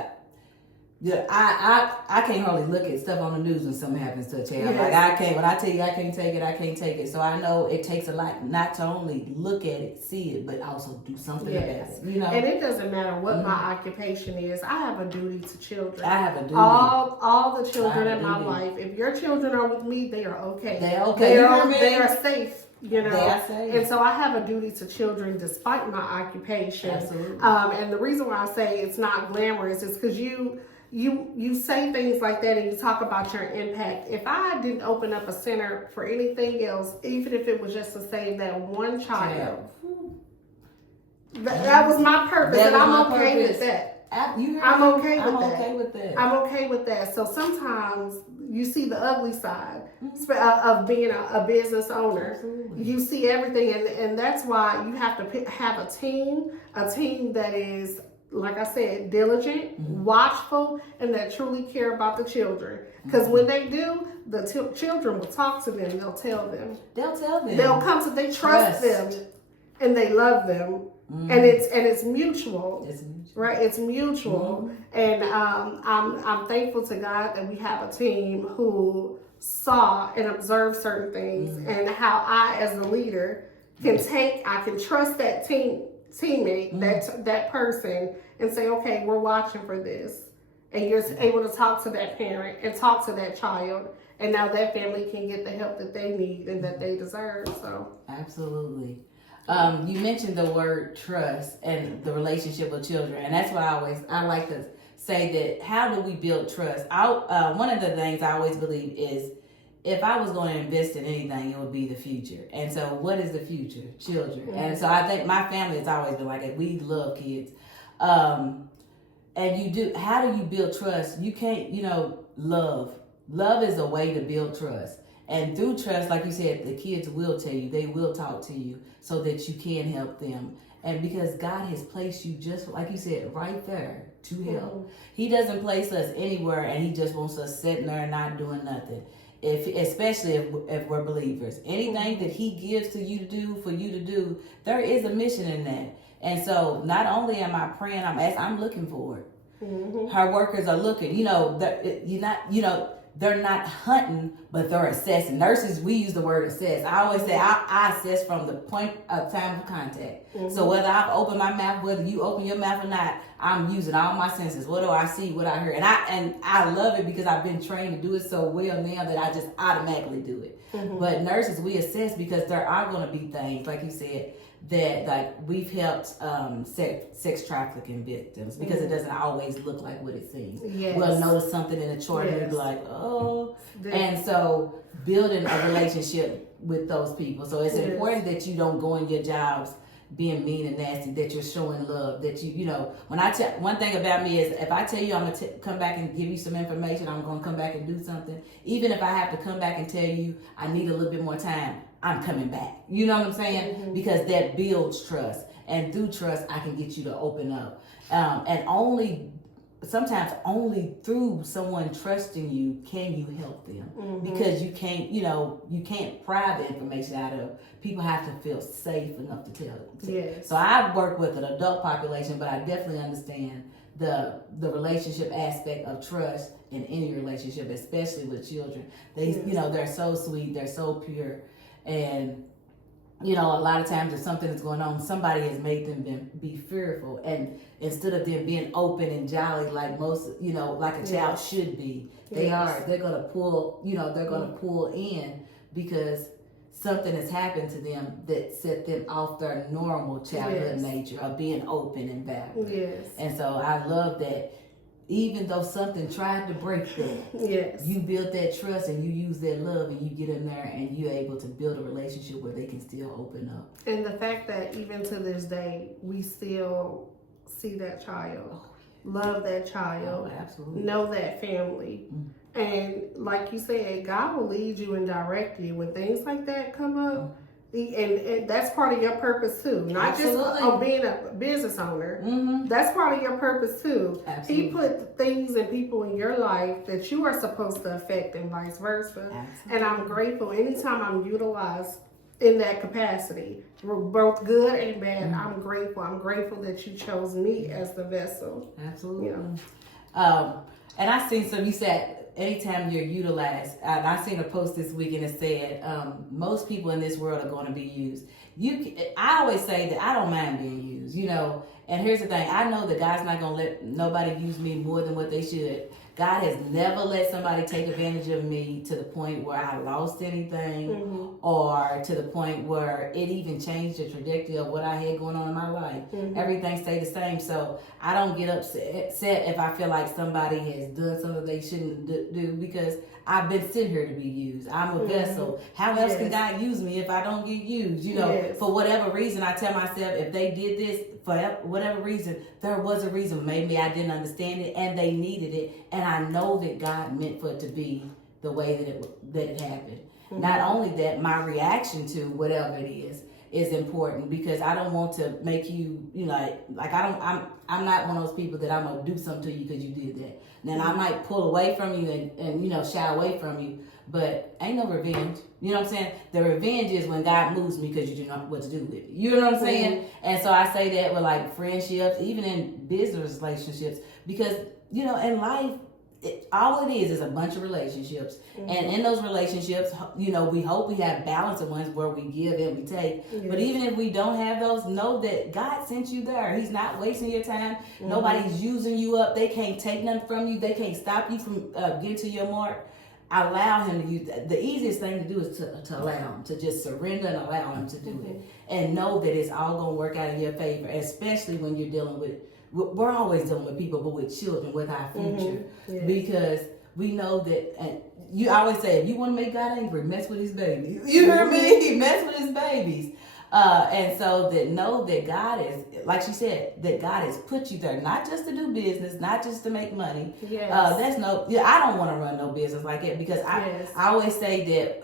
I can't hardly look at stuff on the news when something happens to a child. Like when I tell you I can't take it. So I know it takes a lot not to only look at it, see it, but also do something about it. And it doesn't matter what my occupation is. I have a duty to children. I have a duty. All the children in my life. If your children are with me, they are okay. They're okay. They are safe. They are safe. And so I have a duty to children despite my occupation. Absolutely. And the reason why I say it's not glamorous is because you say things like that and you talk about your impact. If I didn't open up a center for anything else, even if it was just to save that one child, that was my purpose, and I'm okay with that. I'm okay with that. So sometimes you see the ugly side of being a business owner. Absolutely. You see everything, and that's why you have to have a team that is, like I said, diligent, watchful, and that truly care about the children. Because when they do, the children will talk to them. They'll tell them. They'll come to. They trust them, and they love them, and it's mutual. Right? It's mutual, and I'm thankful to God that we have a team who saw and observed certain things, and how I, as a leader, I can trust that teammate, that person, and say, okay, we're watching for this, and you're able to talk to that parent and talk to that child, and now that family can get the help that they need and that they deserve. So absolutely. You mentioned the word trust and the relationship with children, and that's why I like to say that, how do we build trust? One of the things I always believe is, if I was going to invest in anything, it would be the future. And so what is the future? Children. Mm-hmm. And so I think my family has always been like that. We love kids. And how do you build trust? You can't, love. Love is a way to build trust. And through trust, like you said, the kids will tell you, they will talk to you so that you can help them. And because God has placed you, just like you said, right there to help. Mm-hmm. He doesn't place us anywhere and he just wants us sitting there and not doing nothing. Especially if we're believers. Anything that he gives to you to do, for you to do, there is a mission in that. And so not only am I praying, I'm looking for it. Mm-hmm. Her workers are looking. They're not hunting, but they're assessing. Nurses, we use the word assess. I always say I assess from the point of time of contact. Mm-hmm. So whether I've opened my mouth, whether you open your mouth or not, I'm using all my senses. What do I see? What I hear? And I love it because I've been trained to do it so well now that I just automatically do it. Mm-hmm. But nurses, we assess because there are going to be things, like you said, that like we've helped sex trafficking victims, because it doesn't always look like what it seems. Yes. We'll notice something in a chart and we'll be like, oh. And so building a relationship with those people. So it's important that you don't go in your jobs being mean and nasty, that you're showing love, that you know, when I tell, one thing about me is if I tell you I'm going to come back and give you some information, I'm going to come back and do something, even if I have to come back and tell you I need a little bit more time, I'm coming back. You know what I'm saying? Mm-hmm. Because that builds trust. And through trust, I can get you to open up. And sometimes only through someone trusting you can you help them. Mm-hmm. Because you can't pry the information out of. People have to feel safe enough to tell it. Yes. So I work with an adult population, but I definitely understand the relationship aspect of trust in any relationship, especially with children. They're so sweet, they're so pure, and a lot of times if something is going on, somebody has made them be fearful, and instead of them being open and jolly like most, like a child should be, they're gonna pull, they're gonna pull in because something has happened to them that set them off their normal childhood nature of being open and valid. Yes. And so I love that. Even though something tried to break that, you build that trust and you use that love and you get in there and you're able to build a relationship where they can still open up. And the fact that even to this day, we still see that child, love that child, absolutely, know that family. Mm-hmm. And like you said, God will lead you and direct you when things like that come up. Mm-hmm. And that's part of your purpose too. Not just being a business owner. Mm-hmm. That's part of your purpose too. Absolutely. He put things and people in your life that you are supposed to affect and vice versa. Absolutely. And I'm grateful anytime I'm utilized in that capacity, both good and bad. Mm-hmm. I'm grateful. I'm grateful that you chose me as the vessel. Absolutely. And I seen some, you said, anytime you're utilized, I seen a post this week and it said, most people in this world are going to be used. I always say that I don't mind being used, and here's the thing. I know that God's not going to let nobody use me more than what they should. God has never let somebody take advantage of me to the point where I lost anything, mm-hmm. or to the point where it even changed the trajectory of what I had going on in my life. Mm-hmm. Everything stayed the same. So I don't get upset if I feel like somebody has done something they shouldn't do, because I've been sent here to be used. I'm a mm-hmm. vessel. How else can God use me if I don't get used? For whatever reason, I tell myself, if they did this, for whatever reason, there was a reason. Maybe I didn't understand it and they needed it, and I know that God meant for it to be the way that it happened. Mm-hmm. Not only that, my reaction to whatever it is important, because I don't want to make you, I'm not one of those people that I'm gonna do something to you because you did that. Then I might pull away from you and shy away from you, but ain't no revenge. You know what I'm saying? The revenge is when God moves me because you do not know what to do with it. You know what I'm saying? Mm-hmm. And so I say that with like friendships, even in business relationships, because in life, all it is a bunch of relationships. Mm-hmm. And in those relationships, we hope we have balanced ones where we give and we take. Yes. But even if we don't have those, know that God sent you there. He's not wasting your time. Mm-hmm. Nobody's using you up. They can't take nothing from you. They can't stop you from getting to your mark. Allow him to use that. The easiest thing to do is to allow him, to just surrender and allow him to do mm-hmm. it. And know that it's all going to work out in your favor, especially when you're dealing with, we're always dealing with people, but with children, with our future. Mm-hmm. Yes. Because we know that, and you always say, if you want to make God angry, mess with his babies. You hear me? Mess with his babies. And so that know that God is, like she said, that God has put you there, not just to do business, not just to make money. Yes. I don't want to run no business like that, because I always say that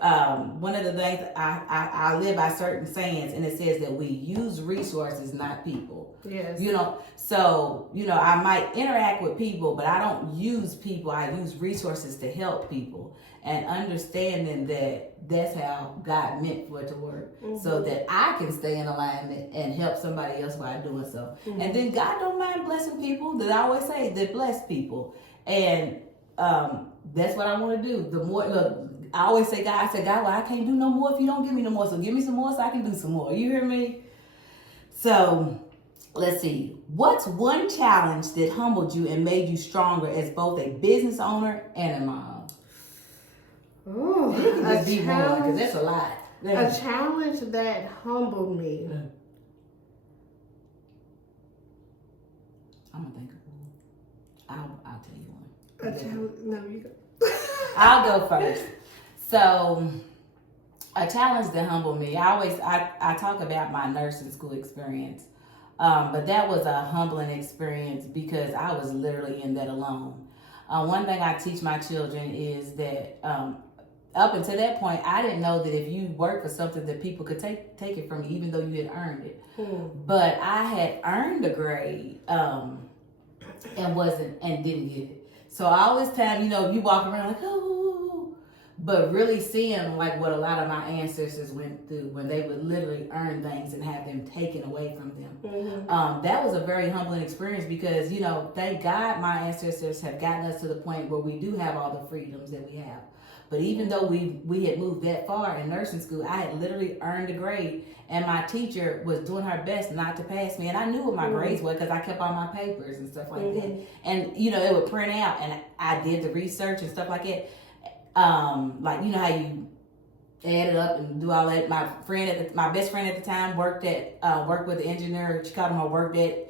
one of the things, I live by certain sayings, and it says that we use resources, not people. Yes. So, I might interact with people, but I don't use people. I use resources to help people, and understanding that that's how God meant for it to work, mm-hmm. so that I can stay in alignment and help somebody else while doing so. Mm-hmm. And then God don't mind blessing people, that I always say, that bless people. And that's what I want to do. The more, look, I always say, God, well, I can't do no more if you don't give me no more. So give me some more so I can do some more. You hear me? So let's see. What's one challenge that humbled you and made you stronger as both a business owner and a mom? Ooh, a challenge, because that's a lot. A challenge that humbled me. I'm gonna think of one. I'll tell you one. A challenge? No, you go. I'll go first. So, A challenge that humbled me. I talk about my nursing school experience, but that was a humbling experience because I was literally in that alone. One thing I teach my children is that up until that point, I didn't know that if you work for something that people could take it from you, even though you had earned it. But I had earned a grade and didn't get it. So all this time, you walk around like, oh, but really seeing like what a lot of my ancestors went through when they would literally earn things and have them taken away from them. That was a very humbling experience because, thank God my ancestors have gotten us to the point where we do have all the freedoms that we have. But even though we had moved that far in nursing school, I had literally earned a grade, and my teacher was doing her best not to pass me. And I knew what my grades were because I kept all my papers and stuff like that. And, it would print out, and I did the research and stuff like that. Like, how you add it up and do all that. My best friend at the time worked with an engineer. She called him her work at.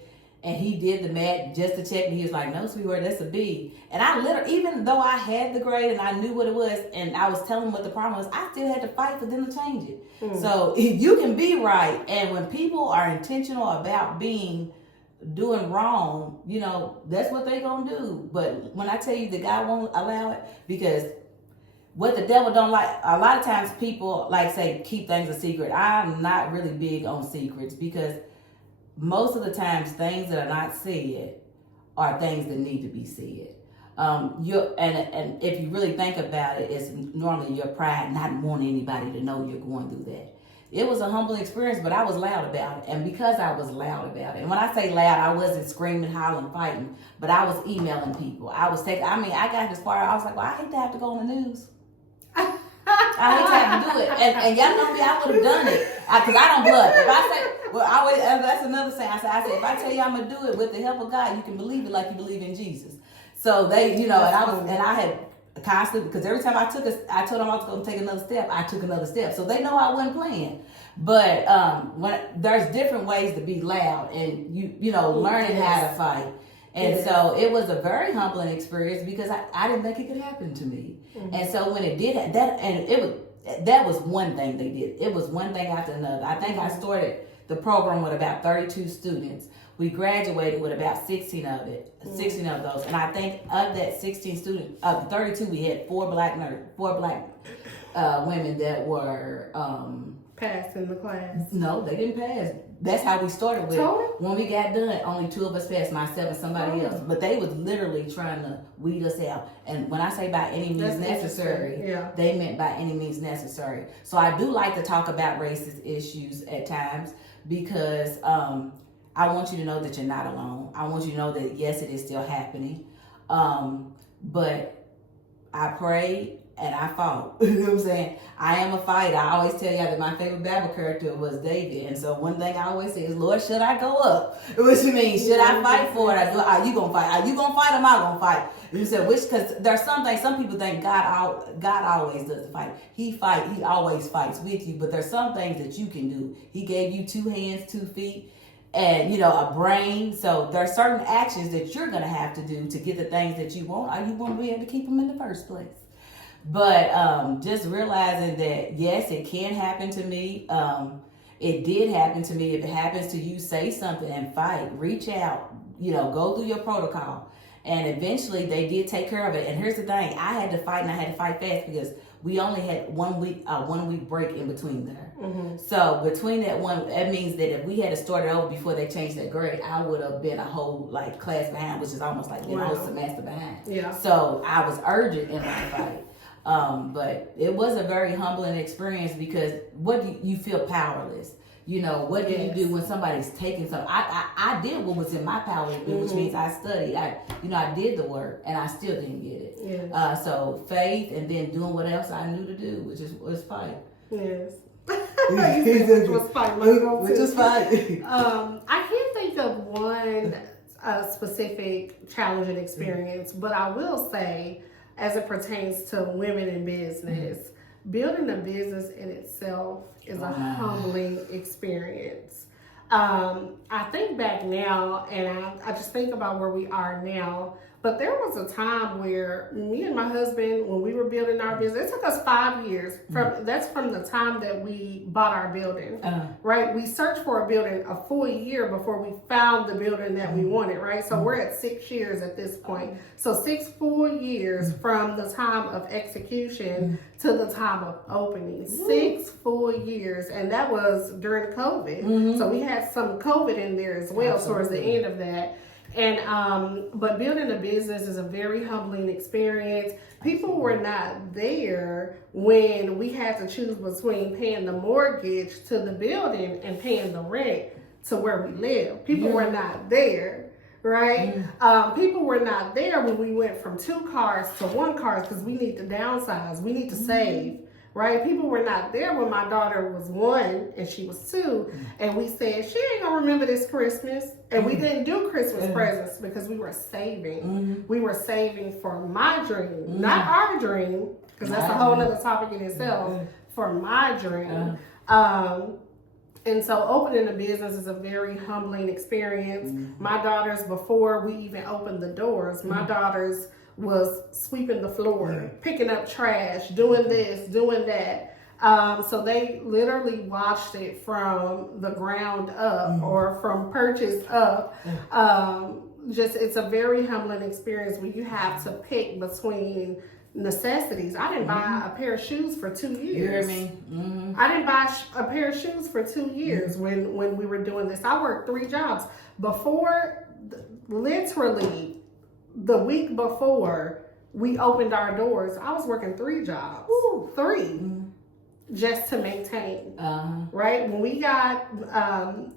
And he did the math just to check me. He was like, no, sweetheart, that's a B. And I literally, even though I had the grade and I knew what it was, and I was telling him what the problem was, I still had to fight for them to change it. So you can be right. And when people are intentional about doing wrong, that's what they're going to do. But when I tell you that God won't allow it, because what the devil don't like, a lot of times people say, keep things a secret. I'm not really big on secrets because most of the times, things that are not said are things that need to be said. And if you really think about it, it's normally your pride not wanting anybody to know you're going through that. It was a humbling experience, but I was loud about it. And because I was loud about it, and when I say loud, I wasn't screaming, hollering, fighting, but I was emailing people. I got this far, I was like, well, I hate to have to go on the news. I hate to have to do it. And y'all know me, I would have done it. Because I don't bluff. If I say, that's another saying. I said, if I tell you I'm going to do it with the help of God, you can believe it like you believe in Jesus. So they, and I had constantly, because every time I told them I was going to take another step, I took another step. So they know I wasn't playing. But when there's different ways to be loud and, learning how to fight. And so it was a very humbling experience because I didn't think it could happen to me. And so when it did that was one thing they did. It was one thing after another. I think I started the program with about 32 students. We graduated with about 16 of those. And I think of that 16 students, of 32, we had four black women that were passed in the class. No, they didn't pass. That's how we started with it. When we got done, only two of us passed, myself and somebody else. But they was literally trying to weed us out. And when I say by any means necessary, they meant by any means necessary. So I do like to talk about racist issues at times because I want you to know that you're not alone. I want you to know that, yes, it is still happening. But I prayed and I fought. You know what I'm saying? I am a fighter. I always tell you that my favorite Bible character was David. And so one thing I always say is, Lord, should I go up? Which means, should I fight for it? Are you going to fight? Are you going to fight or am I going to fight? You said, because there's some people think God always does the fight. He always fights with you. But there's some things that you can do. He gave you 2 hands, 2 feet, and a brain. So there's certain actions that you're going to have to do to get the things that you want. Or you won't be able to keep them in the first place. But just realizing that, yes, it can happen to me. It did happen to me. If it happens to you, say something and fight. Reach out. Go through your protocol. And eventually they did take care of it. And here's the thing. I had to fight, and I had to fight fast because we only had 1 week break in between there. So between that means that if we had to start it over before they changed that grade, I would have been a whole class behind, which is almost like being a whole semester behind. Yeah. So I was urgent in my fight. But it was a very humbling experience because you feel powerless. What do you do when somebody's taking something? I did what was in my power to do, which means I studied. I did the work, and I still didn't get it. Yes. So faith, and then doing what else I knew to do, which was fight. Yes. You said which was fight. Which was fight. I can't think of one specific challenging experience, but I will say, as it pertains to women in business, building a business in itself is a humbling experience. I think back now, and I just think about where we are now. But there was a time where me and my husband, when we were building our business, it took us 5 years. That's from the time that we bought our building, right? We searched for a building a full year before we found the building that we wanted, right? So we're at 6 years at this point. So 6 full years from the time of execution to the time of opening. 6 full years. And that was during COVID. So we had some COVID in there as well towards the end of that. And but building a business is a very humbling experience. People were not there when we had to choose between paying the mortgage to the building and paying the rent to where we live. People were not there, right? People were not there when we went from 2 cars to 1 car because we need to downsize, we need to save. Right? People were not there when my daughter was 1 and she was 2, and we said, she ain't gonna remember this Christmas. And we didn't do Christmas presents because we were saving. We were saving for my dream, not our dream, because that's a whole other topic in itself, for my dream. And so opening a business is a very humbling experience. My daughters, before we even opened the doors, my daughters was sweeping the floor, picking up trash, doing this, doing that. So they literally watched it from the ground up or from purchase up. It's a very humbling experience when you have to pick between necessities. I didn't buy a pair of shoes for 2 years. You hear me? I didn't buy a pair of shoes for 2 years when we were doing this. I worked 3 jobs. Before, literally, the week before we opened our doors, I was working 3 jobs. 3. Just to maintain. Right? When we got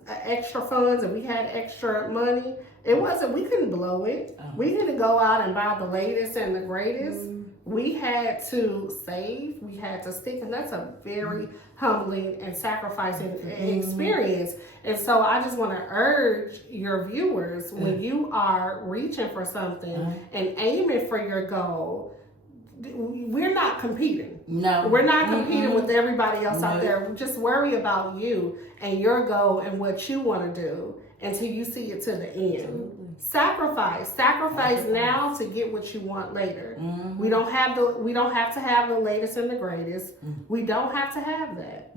extra funds and we had extra money, we couldn't blow it. We couldn't go out and buy the latest and the greatest. We had to save, we had to stick, and that's a very humbling and sacrificing experience. And so I just want to urge your viewers, when you are reaching for something and aiming for your goal, we're not competing. No. We're not competing with everybody else out there. Just worry about you and your goal and what you want to do until you see it to the end. Sacrifice now to get what you want later. We don't have to have the latest and the greatest. We don't have to have that.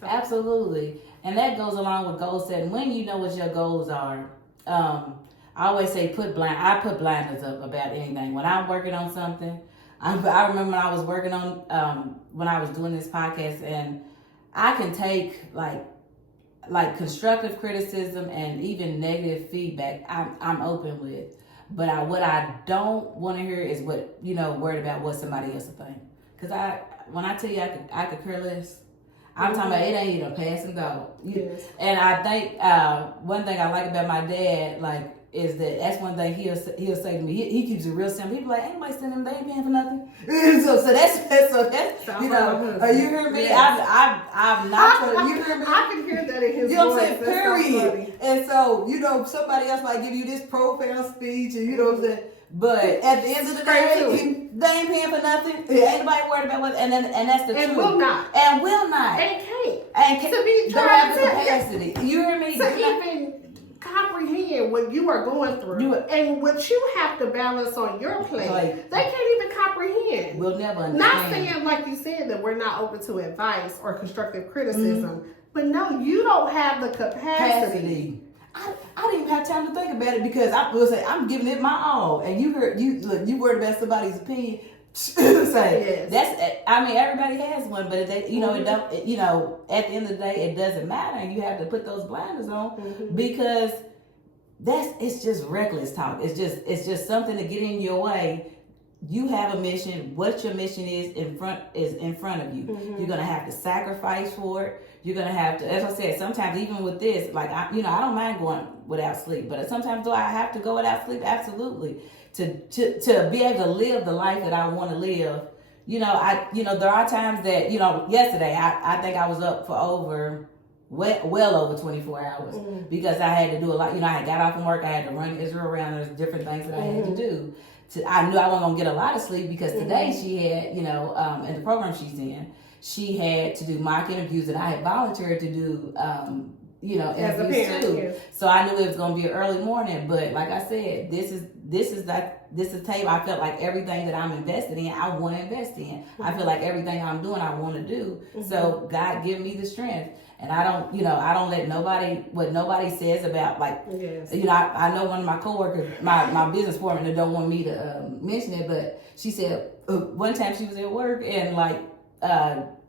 So. Absolutely. And that goes along with goal setting. When you know what your goals are, I always say I put blinders up about anything. When I'm working on something, I remember when I was working on when I was doing this podcast, and I can take like constructive criticism and even negative feedback. I'm open with, but what I don't want to hear is worried about what somebody else will think. Because when I tell you I could care less, I'm talking about it ain't even a pass and go. Yes. And I think one thing I like about my dad, is that's one thing he'll say to me. He keeps it real simple. He be like, ain't nobody sending them, they ain't paying for nothing. so that's you hear me? I'm not. You hear me? I can hear that in his voice. You know what I'm saying? Period. And so somebody else might give you this profound speech, and you know what I'm saying. But at the end of the day, they ain't paying for nothing. Ain't nobody worried about what. And that's the truth. And will not. And will not. And can't. And to be don't have the capacity. You hear me? To even comprehend what you are going through and what you have to balance on your plate. They can't even comprehend. We'll never understand. Not saying, like you said, that we're not open to advice or constructive criticism, but no, you don't have the capacity. I didn't even have time to think about it because I'm giving it my all, and you worried about somebody's opinion. Everybody has one, but it don't. At the end of the day, it doesn't matter, and you have to put those blinders on because it's just reckless talk. It's just something to get in your way. You have a mission. What your mission is in front of you. You're gonna have to sacrifice for it. You're gonna have to, as I said, sometimes even with this, I don't mind going without sleep, but sometimes do I have to go without sleep? Absolutely. To be able to live the life that I want to live. There are times that, yesterday I think I was up for well over 24 hours because I had to do a lot. I had got off from work, I had to run Israel around, there's different things that I had to do. I knew I wasn't gonna get a lot of sleep because today she had, in the program she's in, she had to do mock interviews that I had volunteered to do interviews too. Yes. So I knew it was going to be an early morning. But like I said, this is table. I felt like everything that I'm invested in, I want to invest in. Mm-hmm. I feel like everything I'm doing, I want to do. Mm-hmm. So God give me the strength. And I don't let what nobody says about, like, yes. I know one of my coworkers, my business partner, that don't want me to mention it, but she said one time she was at work and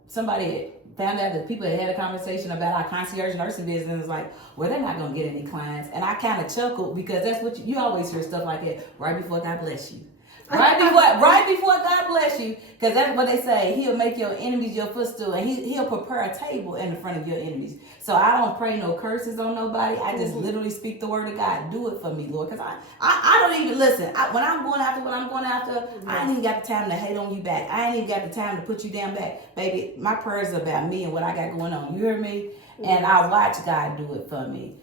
somebody found out that people had a conversation about our concierge nursing business and was like, well, they're not going to get any clients. And I kind of chuckled because that's what you always hear stuff like that right before God bless you. Right before God bless you, because that's what they say. He'll make your enemies your footstool, and he'll prepare a table in the front of your enemies. So I don't pray no curses on nobody. I just literally speak the word of God. Do it for me, Lord, because I don't even listen. When I'm going after what I'm going after, I ain't even got the time to hate on you back. I ain't even got the time to put you down back, baby. My prayers are about me and what I got going on. You hear me? And I watch God do it for me.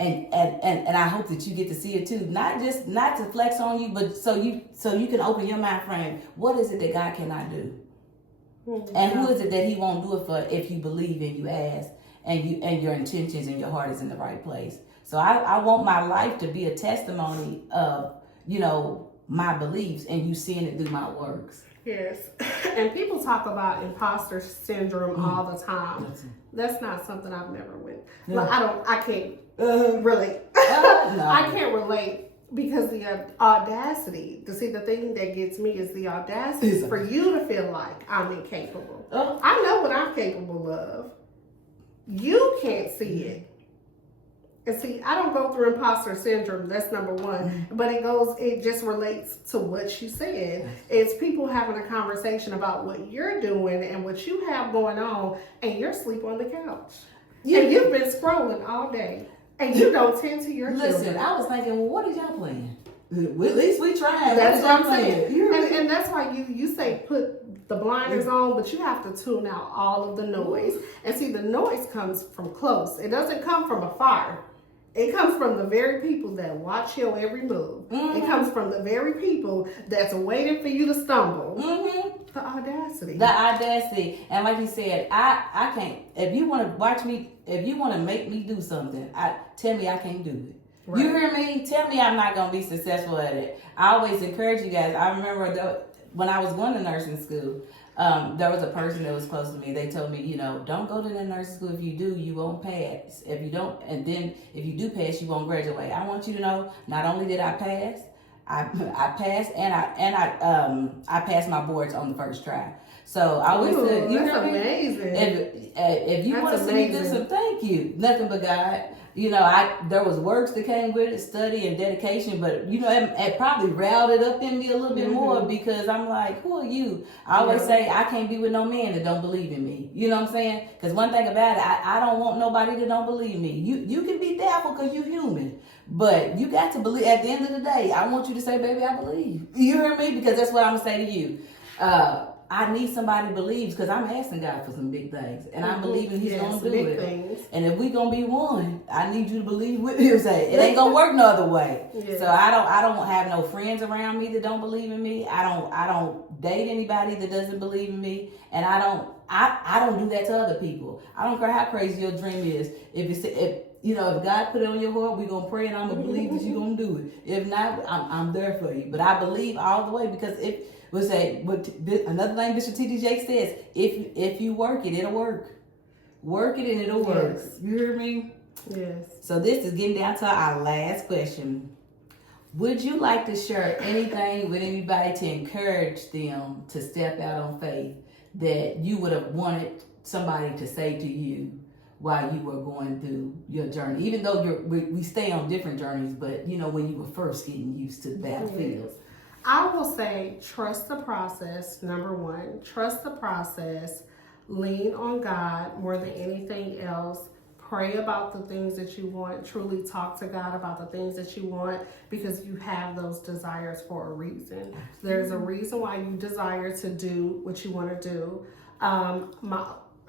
And I hope that you get to see it too. Not to flex on you, but so you can open your mind frame. What is it that God cannot do? Mm-hmm. And who is it that He won't do it for if you believe and you ask and your intentions and your heart is in the right place? So I want my life to be a testimony of, my beliefs and you seeing it through my works. Yes. And people talk about imposter syndrome all the time. That's not something I've never went. Yeah. I can't relate. No. I can't relate because the audacity, the thing that gets me is the audacity for you to feel like I'm incapable. I know what I'm capable of. You can't see it. And see, I don't go through imposter syndrome. That's number one. But it just relates to what you said. It's people having a conversation about what you're doing and what you have going on, and you're asleep on the couch. Yeah. And you've been scrolling all day, and you don't tend to your children. Listen, I was thinking, well, what are y'all playing? At least we trying. That's what I'm saying. And that's why you say put the blinders on, but you have to tune out all of the noise. And see, the noise comes from close. It doesn't come from afar. It comes from the very people that watch your every move. Mm-hmm. It comes from the very people that's waiting for you to stumble. Mm-hmm. The audacity. And like you said, I can't. If you want to watch me, if you want to make me do something, tell me I can't do it. Right. You hear me? Tell me I'm not going to be successful at it. I always encourage you guys. I remember when I was going to nursing school, there was a person that was close to me. They told me, don't go to the nursing school. If you do, you won't pass. If you don't, and then if you do pass, you won't graduate. I want you to know, not only did I pass, I passed and I passed my boards on the first try. So I always said, that's amazing. If you want to see me do some, thank you. Nothing but God. There was works that came with it, study and dedication, but it probably riled it up in me a little bit more because I'm like, who are you? I always say I can't be with no man that don't believe in me. You know what I'm saying? Because one thing about it, I don't want nobody that don't believe me. You can be doubtful because you're human, but you got to believe. At the end of the day, I want you to say, baby, I believe. You hear me? Because that's what I'm gonna say to you. I need somebody who believes because I'm asking God for some big things. And I'm believing He's going to do it. Things. And if we going to be one, I need you to believe with me. It ain't going to work no other way. Yes. So I don't have no friends around me that don't believe in me. I don't date anybody that doesn't believe in me. And I don't do that to other people. I don't care how crazy your dream is. If God put it on your heart, we're going to pray and I'm going to believe that you're going to do it. If not, I'm there for you. But I believe all the way because another thing Bishop T.D. Jakes says, if you work it, it'll work. Work it and it'll work. You hear me? Yes. So this is getting down to our last question. Would you like to share anything with anybody to encourage them to step out on faith that you would have wanted somebody to say to you while you were going through your journey? Even though we stay on different journeys, but when you were first getting used to the battlefield. Yes. I will say trust the process, number one. Trust the process. Lean on God more than anything else. Pray about the things that you want. Truly talk to God about the things that you want because you have those desires for a reason. There's a reason why you desire to do what you want to do.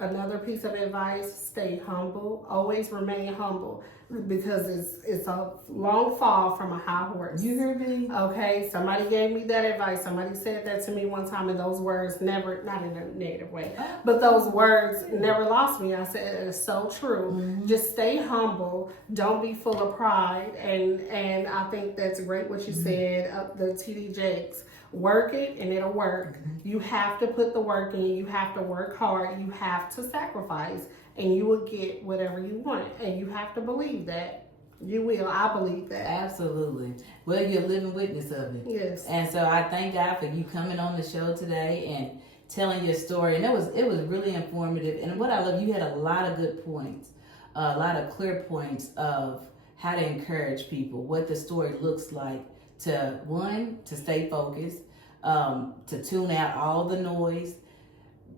another piece of advice: stay humble. Always remain humble, because it's a long fall from a high horse. You heard me? Okay, somebody gave me that advice. Somebody said that to me one time, and those words never, not in a negative way, but those words never lost me. I said, it is so true. Mm-hmm. Just stay humble. Don't be full of pride. And I think that's great what you said, the TD Jakes. Work it and it'll work. You have to put the work in. You have to work hard. You have to sacrifice, and you will get whatever you want. And you have to believe that. You will. I believe that. Absolutely. Well, you're a living witness of it. Yes. And so I thank God for you coming on the show today and telling your story. And it was really informative. And what I love, you had a lot of good points, a lot of clear points of how to encourage people, what the story looks like. To stay focused, to tune out all the noise.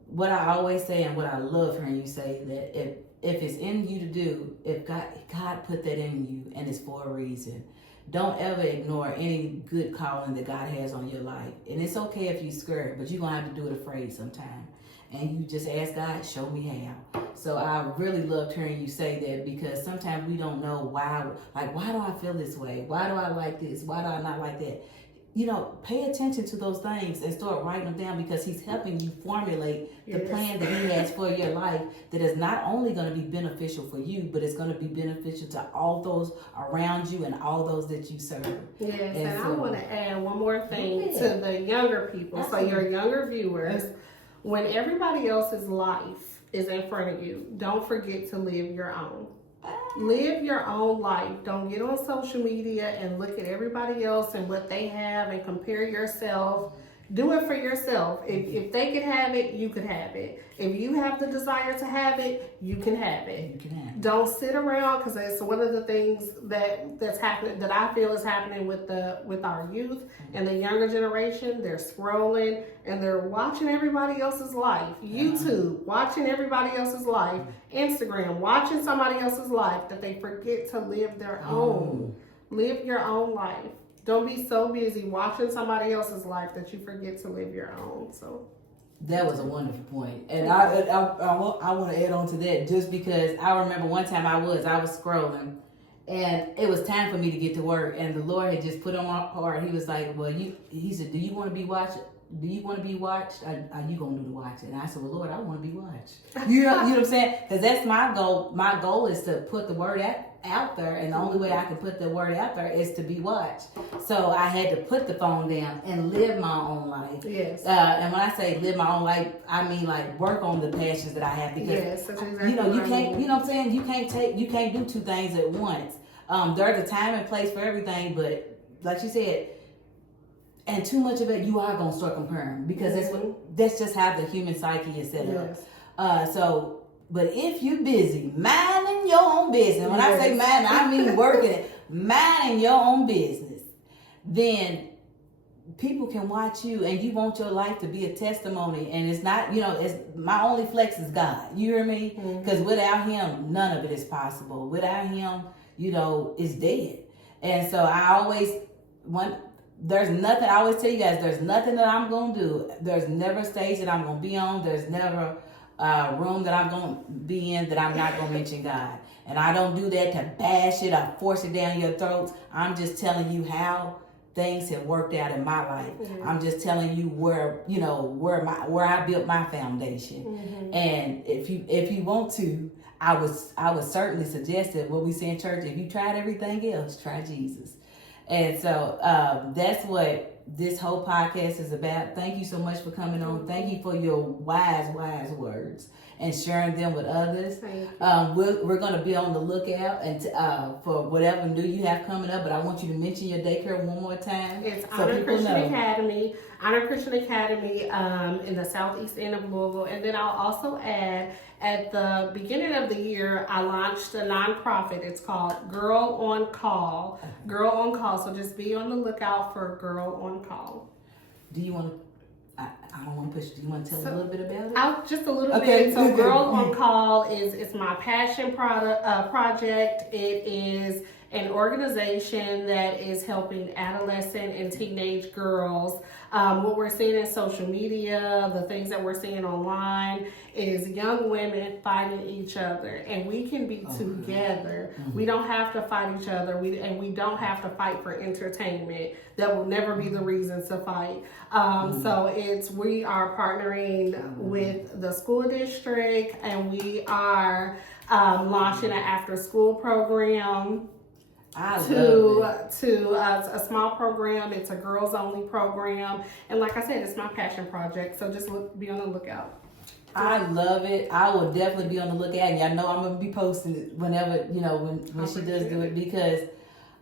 What I always say, and what I love hearing you say, that if it's in you to do, if God put that in you and it's for a reason, don't ever ignore any good calling that God has on your life. And it's okay if you're scared, but you're going to have to do it afraid sometime. And you just ask God, show me how. So I really loved hearing you say that, because sometimes we don't know why. Like, why do I feel this way? Why do I like this? Why do I not like that? You know, pay attention to those things and start writing them down, because He's helping you formulate the plan that He has for your life, that is not only going to be beneficial for you, but it's going to be beneficial to all those around you and all those that you serve. Yes, and so, I want to add one more thing to the younger people. Absolutely. So your younger viewers, when everybody else's life is in front of you, don't forget to live your own. Live your own life. Don't get on social media and look at everybody else and what they have and compare yourself. Do it for yourself. If they could have it, you could have it. If you have the desire to have it, you can have it. You can have it. Don't sit around, because it's one of the things that's happening, that I feel is happening with our youth and the younger generation. They're scrolling and they're watching everybody else's life. YouTube, watching everybody else's life. Instagram, watching somebody else's life, that they forget to live their own. Live your own life. Don't be so busy watching somebody else's life that you forget to live your own. So that was a wonderful point. And I want to add on to that, just because I remember one time I was scrolling, and it was time for me to get to work, and the Lord had just put on my heart. He was like, well, he said, do you want to be watched? Do you want to be watched? Are you going to do the watching? And I said, well, Lord, I want to be watched. You know what I'm saying? Because that's my goal. My goal is to put the word out there, and the only way I can put the word out there is to be watched. So I had to put the phone down and live my own life. Yes. And when I say live my own life, I mean like work on the passions that I have, because that's exactly you can't, you know what I'm saying? You can't do two things at once. There's a time and place for everything, but like you said, and too much of it, you are gonna start comparing, because that's just how the human psyche is set up. But if you're busy minding your own business, when I say minding, I mean working it, minding your own business, then people can watch you, and you want your life to be a testimony. And it's not, it's my only flex is God. You hear me? Because without Him, none of it is possible. Without Him, it's dead. And so I always there's nothing, I always tell you guys, there's nothing that I'm going to do. There's never a stage that I'm going to be on. There's never a room that I'm going to be in that I'm not going to mention God. And I don't do that to bash it or force it down your throats. I'm just telling you how things have worked out in my life. I'm just telling you where I built my foundation. And if you want to, I would certainly suggest that what we say in church, if you tried everything else, try Jesus. And so that's what this whole podcast is about. Thank you so much for coming on. Thank you for your wise words and sharing them with others. We're going to be on the lookout and for whatever new you have coming up, but I want you to mention your daycare one more time. It's Honor Christian Academy in the southeast end of Louisville. And then I'll also add, at the beginning of the year, I launched a nonprofit. It's called Girl on Call. Girl on Call. So just be on the lookout for Girl on Call. Do you want to? I don't want to push. Do you want to tell a little bit about it? Just a little bit. So Girl on Call is my passion project. It is an organization that is helping adolescent and teenage girls. What we're seeing in social media, the things that we're seeing online, is young women fighting each other, and we can be together. We don't have to fight each other, and we don't have to fight for entertainment. That will never be the reason to fight. So we are partnering with the school district, and we are launching an after-school program. To a small program. It's a girls only program, and like I said, it's my passion project, so just be on the lookout. I love it. I will definitely be on the lookout, and y'all know I'm gonna be posting it whenever, when she does do it, because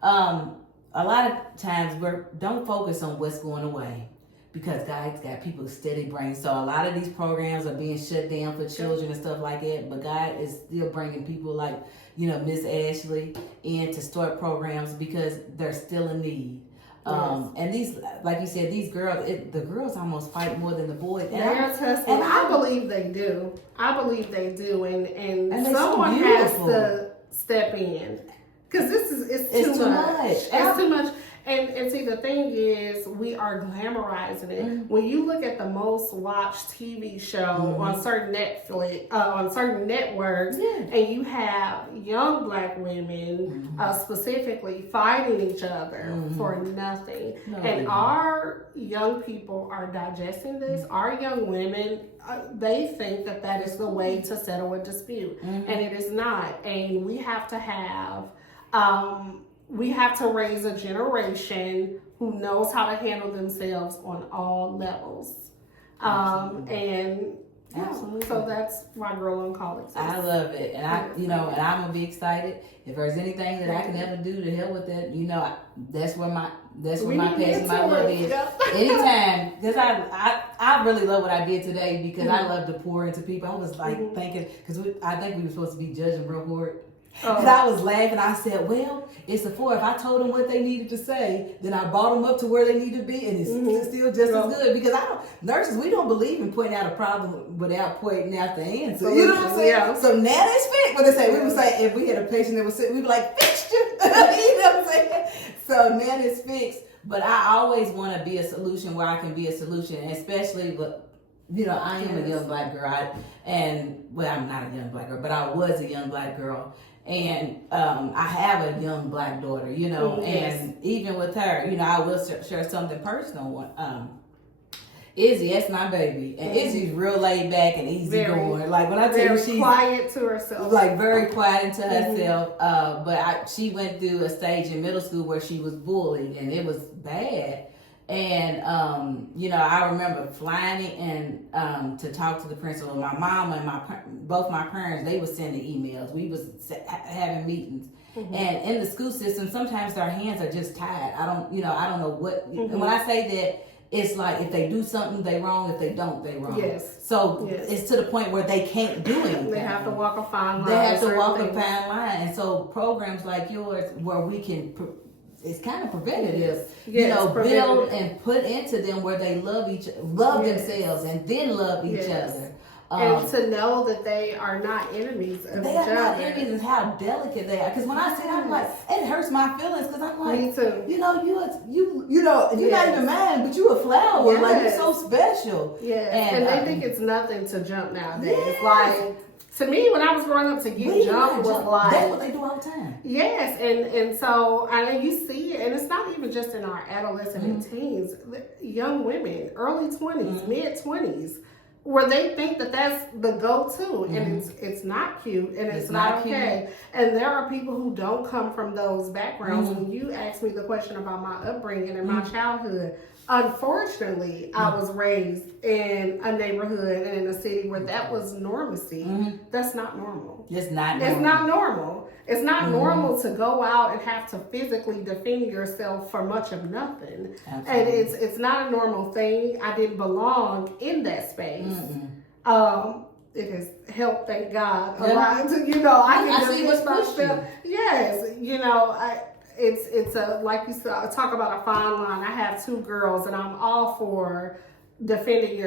a lot of times don't focus on what's going away, because God's got people steady brains. So a lot of these programs are being shut down for children and stuff like that, but God is still bringing people like Miss Ashley in to start programs because they're still in need. And these, like you said, these girls, the girls almost fight more than the boys. And I believe they do. And someone has to step in, because it's too much. It's too much. And see, the thing is, we are glamorizing it. When you look at the most watched TV show on certain Netflix, on certain networks, and you have young Black women specifically fighting each other for nothing. And our young people are digesting this. Our young women, they think that is the way to settle a dispute. And it is not. And we have to have... we have to raise a generation who knows how to handle themselves on all levels. So that's why Girl on Call exists. I love it. And and I'm gonna be excited. If there's anything that I can ever do to help with that, that's where my passion, my love is. Anytime, because I really love what I did today, because I love to pour into people. I was like thinking, because I think we were supposed to be judging real hard. And I was laughing. I said, well, it's a 4. If I told them what they needed to say, then I brought them up to where they need to be, and it's still just as good. Because nurses, we don't believe in pointing out a problem without pointing out the answer. You know what I'm saying? Yeah. So now that's fixed. But they say, we would say, if we had a patient that was sick, we'd be like, fixed you. You know what I'm saying? So now it's fixed. But I always want to be a solution where I can be a solution, especially with, I am a young Black girl. I'm not a young Black girl, but I was a young Black girl. And I have a young Black daughter, and even with her, I will share something personal. Izzy, that's my baby, and Izzy's real laid back and easy going. Like when I tell you, she's quiet to herself, like very quiet to herself. But she went through a stage in middle school where she was bullied, and it was bad. And, I remember flying in to talk to the principal. My mom and both my parents, they was sending emails. We was having meetings. And in the school system, sometimes their hands are just tied. I don't know what. And when I say that, it's like if they do something, they wrong. If they don't, they wrong. Yes. So it's to the point where they can't do anything. They have to walk a fine line. They have to walk a fine line. And so programs like yours, where we can... it's kind of preventative, build and put into them where they love themselves and then love each other. And to know that they are not enemies of each other. They are not enemies, and how delicate they are. Because when I say that, I'm like, it hurts my feelings, because I'm like, me too. You're not even mine, but you a flower. Yes. Like, you're so special. Yes. And they think it's nothing to jump nowadays. Yes. Like, to me, when I was growing up, to get jumped was like... That's what they do all the time. Yes, and so, you see it, and it's not even just in our adolescent and teens. Young women, early 20s, mid-20s, where they think that that's the go-to, and it's not cute, and it's not okay. Cute. And there are people who don't come from those backgrounds. When you asked me the question about my upbringing and my childhood, unfortunately, I was raised in a neighborhood and in a city where that was normacy. That's not normal. It's not normal. It's not normal. It's not normal to go out and have to physically defend yourself for much of nothing. Absolutely. And it's not a normal thing. I didn't belong in that space. It has helped, thank God, a lot. I can defend myself. Yes, it's a, like you said, talk about a fine line. I have 2 girls, and I'm all for defending your